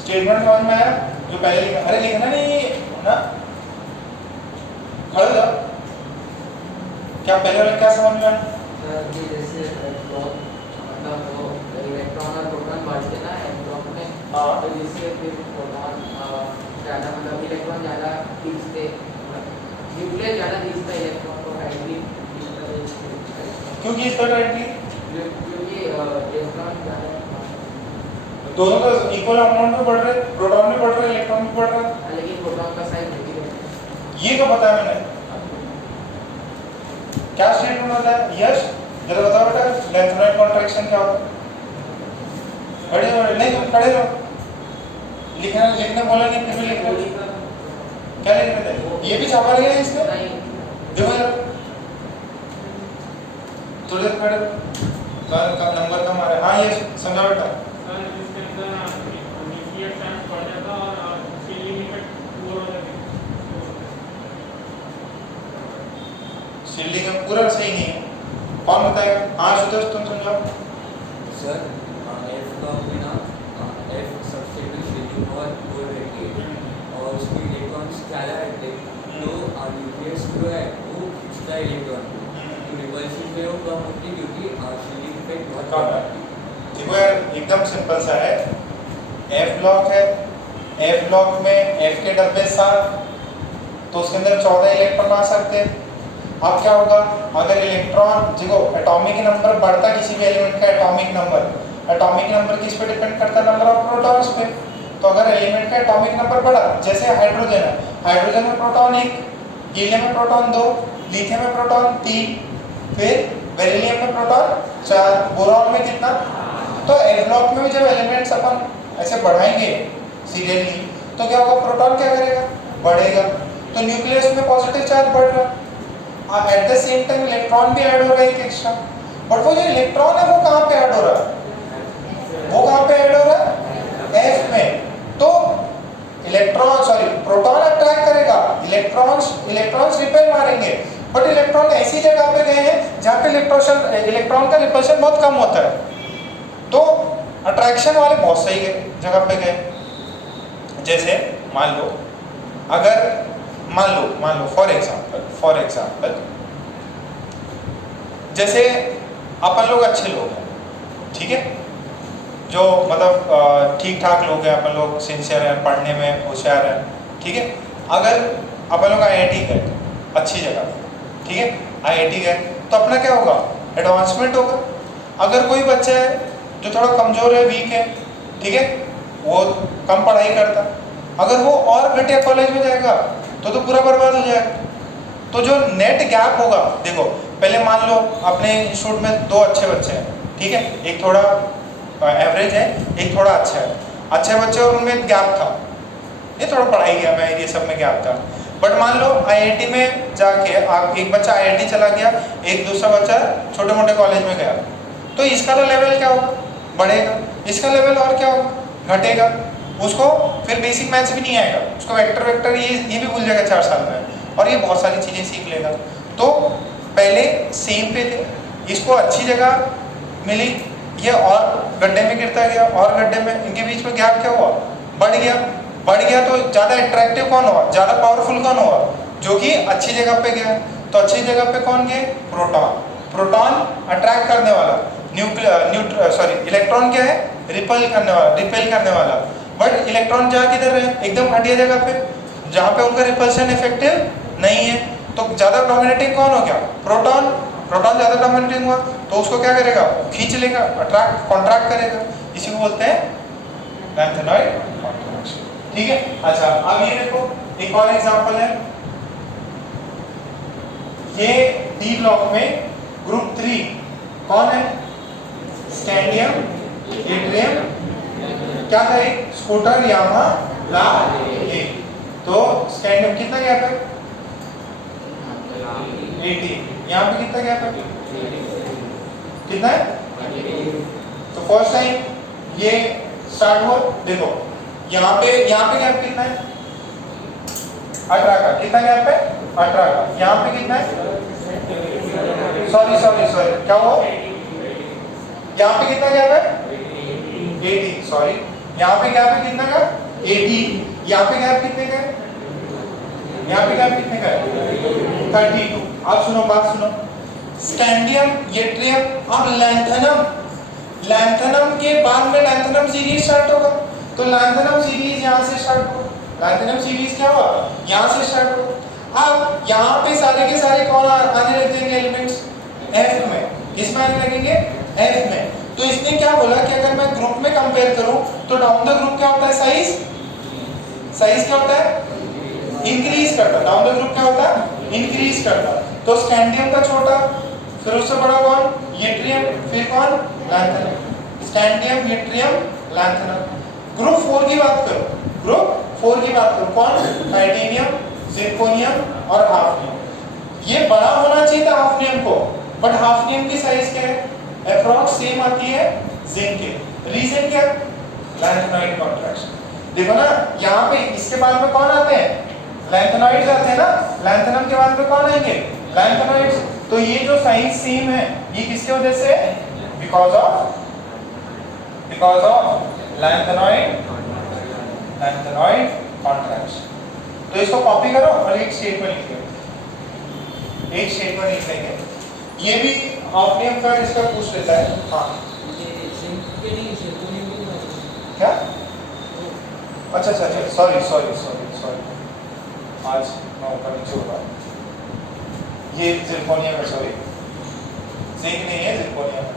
स्टेटमेंट समझ में आया? जो पहले लिखा, अरे लिखना नहीं ना, खड़े जाओ। क्या पहले वाला क्या समझ में आया? सर ये जैसे मतलब वो इलेक्ट्रॉन और प्रोटॉन बढ़ते ना एटॉम में, हाँ। तो जिससे फिर प्रोटॉन ज़्यादा मतलब इलेक्ट्रॉन ज़्यादा खींचते, न्यूक्लियस ज़्यादा खींचता इलेक्ट्रॉन को टाइटली खींचता। क्यों खींचता टाइटली? क्योंकि इलेक्ट्रॉन ज़्यादा, दोनों तो इक्वल अमाउंट में बढ़ रहे, प्रोटॉन भी बढ़ रहे, इलेक्ट्रॉन भी बढ़ रहा है। लेकिन प्रोटॉन का साइज नहीं है। ये तो पता है मैंने। क्या स्टेटमेंट होता है? यस, जरा बताओ बेटा, लैंथेनॉइड कॉन्ट्रैक्शन क्या होता है? खड़े हो, नहीं तुम खड़े रहो। लिखने बोला नहीं, फिर भी लिख रहे हो। क्या लिख रहे थे? ये भी छापा रहेगा इसमें? देखो जरा, थोड़े खड़े रहो। नंबर कम आ रहा है। हाँ ये समझा बेटा। शील्डिंग में पूरा सही नहीं है, कौन बताएगा? हाँ सुतोष तुम समझाओ। सर एफ का बिना एफ सबसे शील्डिंग और पूर रहती है, और उसके इलेक्ट्रॉन्स ज़्यादा रहते हैं तो न्यूक्लियस जो है वो खींचता है इलेक्ट्रॉन तो रिपल्सिव जो है वो कम होती है क्योंकि शील्डिंग इफेक्ट बहुत कम कम है। आती है। देखो यार एकदम सिंपल सा है, एफ ब्लॉक है, एफ ब्लॉक में एफ के डब्बे 7 तो उसके अंदर 14 इलेक्ट्रॉन आ सकते हैं। अब क्या होगा, अगर इलेक्ट्रॉन देखो एटॉमिक नंबर बढ़ता किसी भी एलिमेंट का एटॉमिक नंबर किस पे डिपेंड करता है, नंबर ऑफ प्रोटॉन्स पे। तो अगर एलिमेंट का एटॉमिक नंबर बढ़ा, जैसे हाइड्रोजन है, हाइड्रोजन में प्रोटॉन 1, हीलियम में प्रोटॉन 2, लिथियम में प्रोटॉन 3, फिर बेरिलियम में प्रोटॉन 4, बोरॉन में कितना। तो एफ ब्लॉक में भी जब एलिमेंट्स अपन ऐसे बढ़ाएंगे सीरियली तो क्या होगा, प्रोटॉन क्या करेगा, बढ़ेगा। तो न्यूक्लियस में पॉजिटिव चार्ज बढ़ रहा है, at the same time electron भी ऐड हो रहा है एक एक्स्ट्रा। बट वो जो इलेक्ट्रॉन है वो कहाँ पे ऐड हो रहा है, वो कहाँ पे ऐड हो रहा है, एफ में। तो प्रोटॉन अट्रैक्ट करेगा, इलेक्ट्रॉन्स रिपेल मारेंगे। बट इलेक्ट्रॉन ऐसी जगह पे गए हैं जहाँ पे इलेक्ट्रॉन का रिपल्शन बहुत कम होता है, तो अट्रैक्शन वाले बहुत सही जगह पे गए। जैसे मान लो फॉर एग्जांपल जैसे अपन लोग अच्छे लोग हैं, ठीक है, जो मतलब ठीक ठाक लोग हैं, अपन लोग सिंसियर हैं, पढ़ने में होशियार हैं, ठीक है। अगर अपन लोग IIT गए अच्छी जगह, ठीक है, IIT गए तो अपना क्या होगा, एडवांसमेंट होगा। अगर कोई बच्चा है जो थोड़ा कमजोर है, वीक है, ठीक है, वो कम पढ़ाई करता, अगर वो और घटिया कॉलेज में जाएगा तो पूरा बर्बाद हो जाएगा। तो जो नेट गैप होगा, देखो पहले मान लो अपने इंस्टीट्यूट में 2 अच्छे बच्चे हैं, ठीक है, एक थोड़ा एवरेज है, एक थोड़ा अच्छा है। अच्छे बच्चे और उनमें गैप था, ये थोड़ा पढ़ाई गया मैं, ये सब में गैप था। बट मान लो IIT में जाके आप एक बच्चा IIT चला गया, एक दूसरा बच्चा छोटे मोटे कॉलेज में गया, तो इसका तो लेवल क्या होगा, बढ़ेगा, इसका लेवल और क्या होगा, घटेगा। उसको फिर बेसिक मैथ्स भी नहीं आएगा, उसको वेक्टर ये भी भूल जाएगा 4 साल में, और ये बहुत सारी चीज़ें सीख लेगा। तो पहले सेम पे थे, इसको अच्छी जगह मिली, ये और गड्ढे में गिरता गया, और गड्ढे में, इनके बीच में गैप क्या हुआ, बढ़ गया। तो ज़्यादा अट्रैक्टिव कौन हुआ, ज़्यादा पावरफुल कौन हुआ, जो कि अच्छी जगह पे गया। तो अच्छी जगह पे कौन गए, प्रोटॉन अट्रैक्ट करने वाला, इलेक्ट्रॉन क्या है, रिपेल करने वाला। बट इलेक्ट्रॉन जा किधर है, एकदम घटिया जगह पे, जहाँ पे उनका रिपल्शन इफेक्टिव नहीं है। तो ज़्यादा डोमिनेटिंग कौन हो गया, प्रोटॉन ज़्यादा डोमिनेटिंग हुआ, तो उसको क्या करेगा, खींच लेगा, कॉन्ट्रैक्ट करेगा। इसी को बोलते हैं लैंथेनॉइड कॉन्ट्रैक्शन, ठीक है। अच्छा, अब ये देखो एक और एग्जांपल है, ये डी ब्लॉक में ग्रुप 3 कौन है, स्कैंडियम, यट्रियम, क्या था, एक स्कूटर यामा ला ए। तो स्कैंडियम कितना गैप है, 80, यहाँ पे कितना गैप है, कितना है, तो फर्स्ट टाइम ये स्टार्ट हुआ, देखो यहाँ पे गैप कितना है, 18 का, कितना गैप है, 18 का। यहाँ पे कितना है, सॉरी क्या हुआ, यहाँ पे कितना गैप है, 80, सॉरी, यहाँ पे गैप है कितना का, 80, यहाँ पे गैप कितने का है, यहाँ पे गैप कितने का है, 32। अब सुनो, बात सुनो, स्कैंडियम, यट्रियम, अब लैंथेनम के बाद में लैंथेनम सीरीज स्टार्ट होगा। तो लैंथेनम सीरीज यहाँ से स्टार्ट होगा, लैंथेनम सीरीज क्या हुआ, यहाँ से स्टार्ट होगा। अब यहाँ पे सारे के सारे कौन आने लग जाएंगे एलिमेंट्स, F में, किसमें आने लगेंगे, F में। तो इसने क्या बोला कि अगर मैं ग्रुप में कंपेयर करूं तो डाउन द ग्रुप क्या होता है, साइज क्या होता है, इंक्रीज करता, डाउन द ग्रुप क्या होता है, इंक्रीज करता। तो स्कैंडियम का छोटा, फिर उससे बड़ा कौन, यट्रियम, फिर कौन, lanthanum, scandium, yttrium, lanthanum. Group 4 की बात करो, कौन, टाइटेनियम, जिरकोनियम और हाफनियम। ये बड़ा होना चाहिए था हाफनियम को, बट हाफनियम की साइज क्या है, अप्रॉक्स सेम आती है जिंक के। रीजन क्या, लैंथेनॉइड कॉन्ट्रैक्शन। देखो ना, यहाँ पे इसके बाद में कौन आते हैं, लैंथेनॉइड्स आते हैं ना, लैंथेनम के बाद में कौन आएंगे, लैंथेनॉइड्स। तो ये जो साइज सेम है, ये किसकी वजह से, बिकॉज ऑफ लैंथेनॉइड कॉन्ट्रैक्शन। तो इसको कॉपी करो और एक स्टेट में लिख लो, एक स्टेट में लिख लेंगे। ये भी ऑप्टियम का इसका पूछ लेता है। हाँ क्या? अच्छा अच्छा अच्छा, सॉरी सॉरी सॉरी सॉरी, आज मैं ऊपर नीचे होगा। ये जिरकोनिया का, सॉरी जिंक नहीं है, जिरकोनिया का।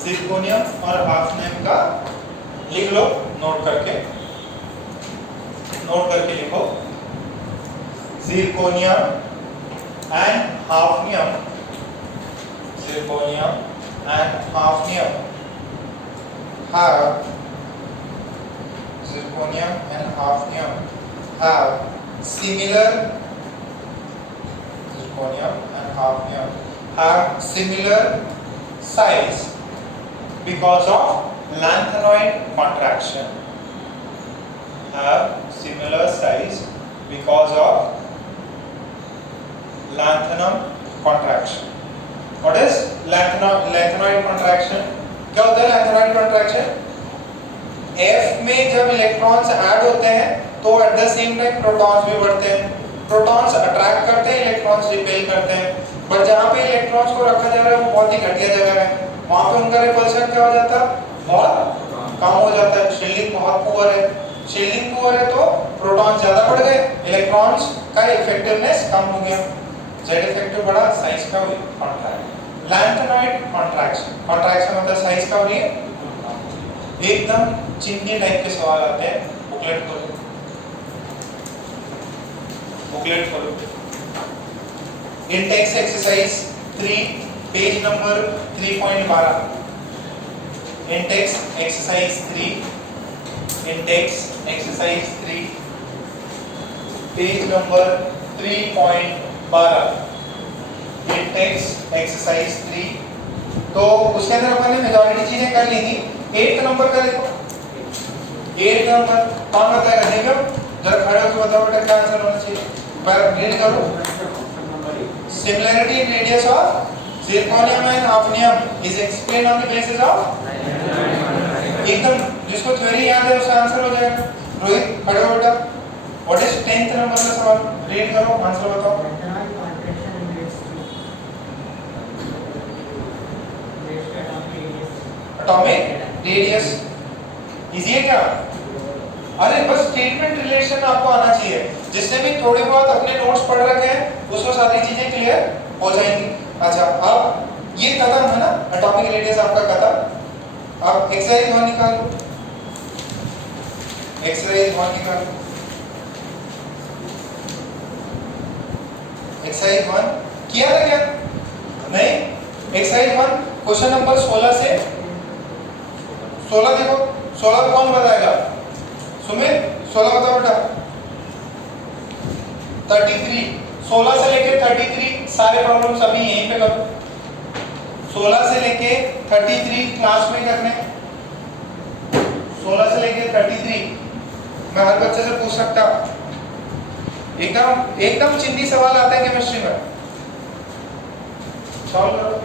जिरकोनियम और हाफनियम का लिख लो, नोट करके लिखो। Zirconium and hafnium, zirconium and hafnium have, zirconium and hafnium have similar, zirconium and hafnium have similar size because of lanthanoid contraction, have similar size because of lanthanum contraction. What is lanthanoid contraction? क्या होता है लैंथेनॉइड कंट्रैक्शन? F में जब इलेक्ट्रॉन्स ऐड होते हैं तो at the same time protons भी बढ़ते हैं, प्रोटॉन्स अट्रैक्ट करते हैं, इलेक्ट्रॉन्स रिपेल करते हैं। बट जहाँ पे इलेक्ट्रॉन्स को रखा जा रहा है वो बहुत ही घटिया जगह है, वहाँ पे उनका रिपल्शन क्या हो जाता है? बहुत कम हो जाता है। शील्डिंग बहुत पुअर है, शील्डिंग पुअर है तो प्रोटॉन्स ज्यादा बढ़ गए, इलेक्ट्रॉन्स का इफेक्टिवनेस कम हो गया, जेड इफेक्टिव बढ़ा, साइज का हुई कॉन्ट्रैक्ट। लैंथेनॉइड कॉन्ट्रैक्शन, कॉन्ट्रैक्शन मतलब साइज का हुई। एकदम चिंदी टाइप के सवाल आते हैं, बुकलेट खोलो, बुकलेट खोलो। Intex exercise 3 page number 3.12, Intex exercise 3, index exercise 3 page number 3.12, index exercise 3। तो उसके अंदर अपन ने मेजॉरिटी चीजें कर ली थी। 8 नंबर का देखो, 8 नंबर कौन बताएगा? देखो जरा खड़े होकर बताओ बेटा क्या आंसर होना चाहिए, पर रीड करो। Similarity in radius of zirconium and hafnium is explained on the basis of, एकदम जिसको थ्योरी याद है उसका आंसर हो जाएगा। रोहित खड़े हो बेटा, व्हाट इज 10th नंबर का सवाल, रीड करो, आंसर बताओ। एटॉमिक रेडियस इजी है क्या? अरे बस स्टेटमेंट रिलेशन आपको आना चाहिए, जिसने भी थोड़े बहुत अपने नोट्स पढ़ रखे हैं उसको सारी चीजें क्लियर हो जाएंगी। अच्छा अब ये कदम है ना एटॉमिक रेडियस आपका कदम। अब एक्सरसाइज 1 निकालो, एक्सरसाइज 1 निकालो। एक्सरसाइज 1 किया था क्या? नहीं। एक्सरसाइज 1 क्वेश्चन नंबर 16 से 16 देखो, 16 कौन बताएगा? सुमित 16 बताओ बेटा। 33, 16 से लेके 33 सारे प्रॉब्लम्स अभी यहीं पे करो। 16 से लेके 33 क्लास में करने, 16 से लेके 33 मैं हर बच्चे से पूछ सकता, एकदम चिंदी सवाल आता है केमिस्ट्री में। सॉल्व करो।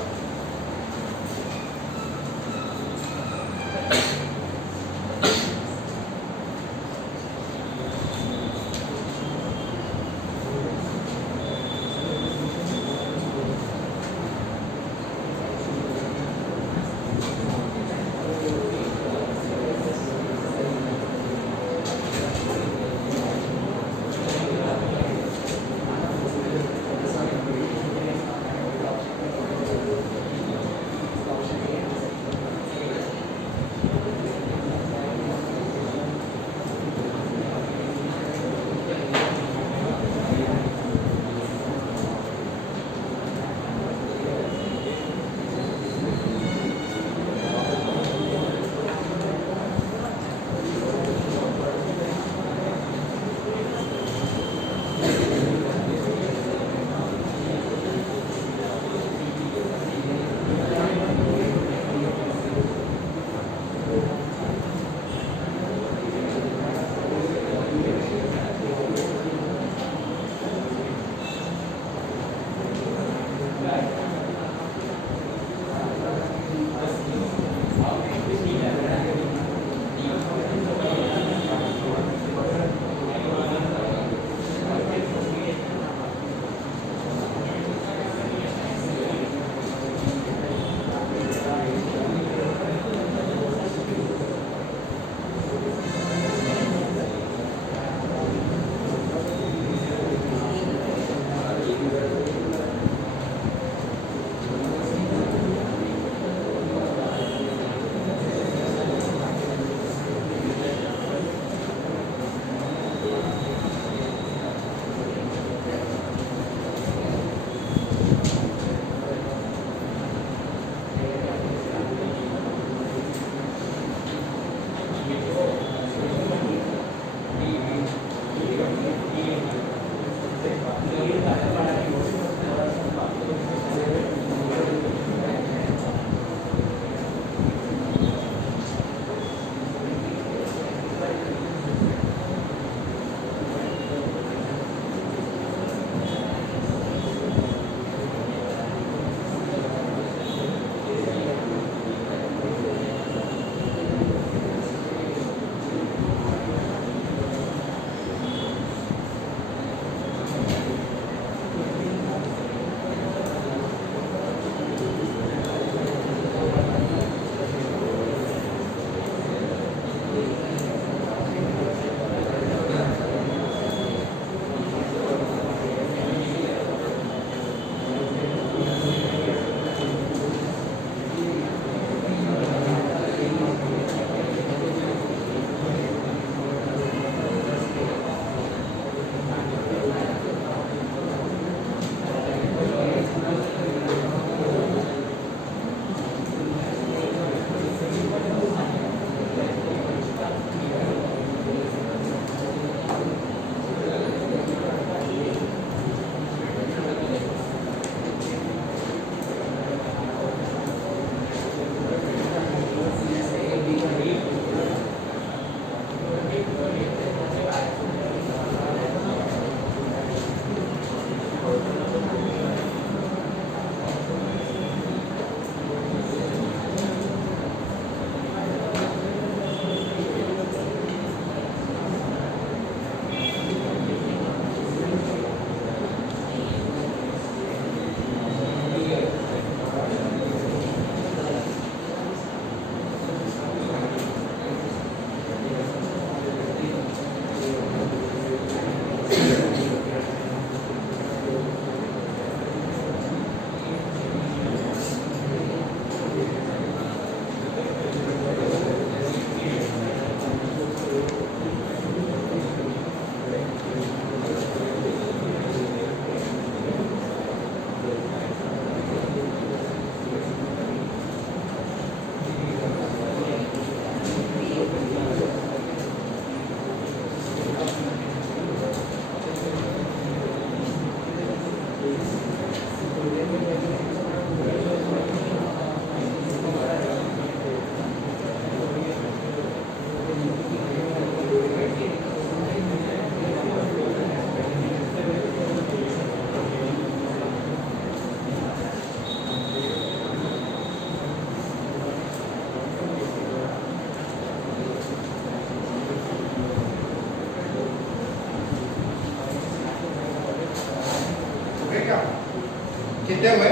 कितने हुए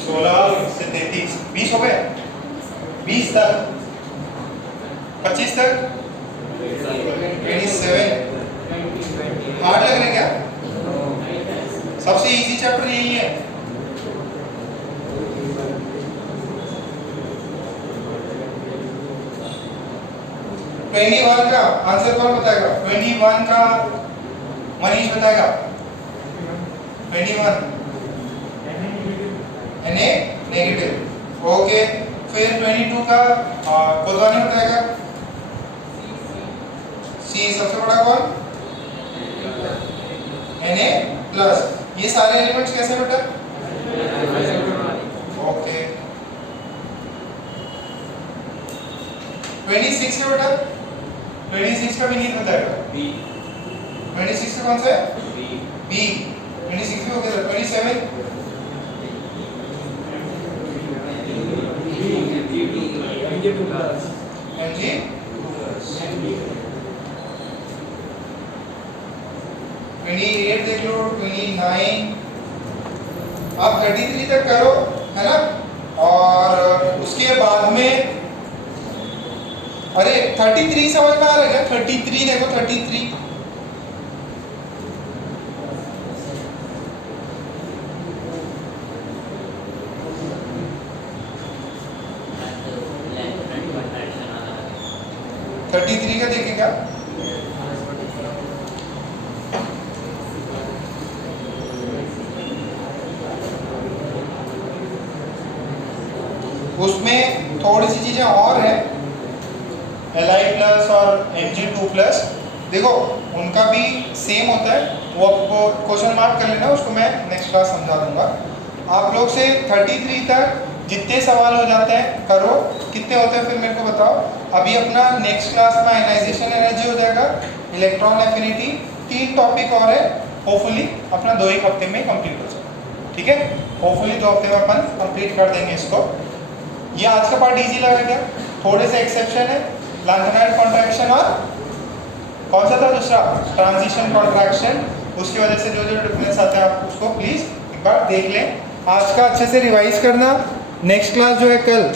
16 से 33 20 हो गए 20 तक 25 तक 27 हार्ड लग रहा है क्या? सबसे इजी चैप्टर यही है। ट्वेंटी वन का आंसर कौन बताएगा? 21 का मनीष बताएगा। 21 Na नेगेटिव ओके। फिर 22 का कोदवानी बताएगा। सी सबसे बड़ा कौन? Na plus. ये सारे एलिमेंट्स कैसे बेटा? ओके। 26 है बेटा। 26 का भी नहीं बताएगा। 26 का कौन सा है? बी। 26 भी हो गया। 27 mg 28 देख लो 29 आप 33 तक करो है ना। और उसके बाद में अरे 33 समझ में आ रहा है क्या? 33 देखो 33 33 का देखेगा। उसमें थोड़ी सी चीजें और हैं Li प्लस और Mg2 प्लस। देखो उनका भी सेम होता है, वो आपको क्वेश्चन मार्क कर लेना, उसको मैं नेक्स्ट क्लास समझा दूंगा। आप लोग से 33 तक जितने सवाल हो जाते हैं करो, कितने होते हैं फिर मेरे को बताओ। अभी अपना नेक्स्ट क्लास में आयनाइजेशन एनर्जी हो जाएगा, इलेक्ट्रॉन एफिनिटी, 3 टॉपिक और है। होपफुली अपना 2-1 हफ्ते में कंप्लीट हो जाए। ठीक है, होपफुली 2 हफ्ते में अपन कंप्लीट कर देंगे इसको। ये आज का पार्ट इजी लगा क्या? थोड़े से एक्सेप्शन है, लैंथेनाइड कॉन्ट्रैक्शन और कौन सा था दूसरा? Transition contraction. उसकी वजह से जो जो डिफरेंस आते हैं आप उसको प्लीज एक बार देख लें। आज का अच्छे से रिवाइज करना। नेक्स्ट क्लास जो है कल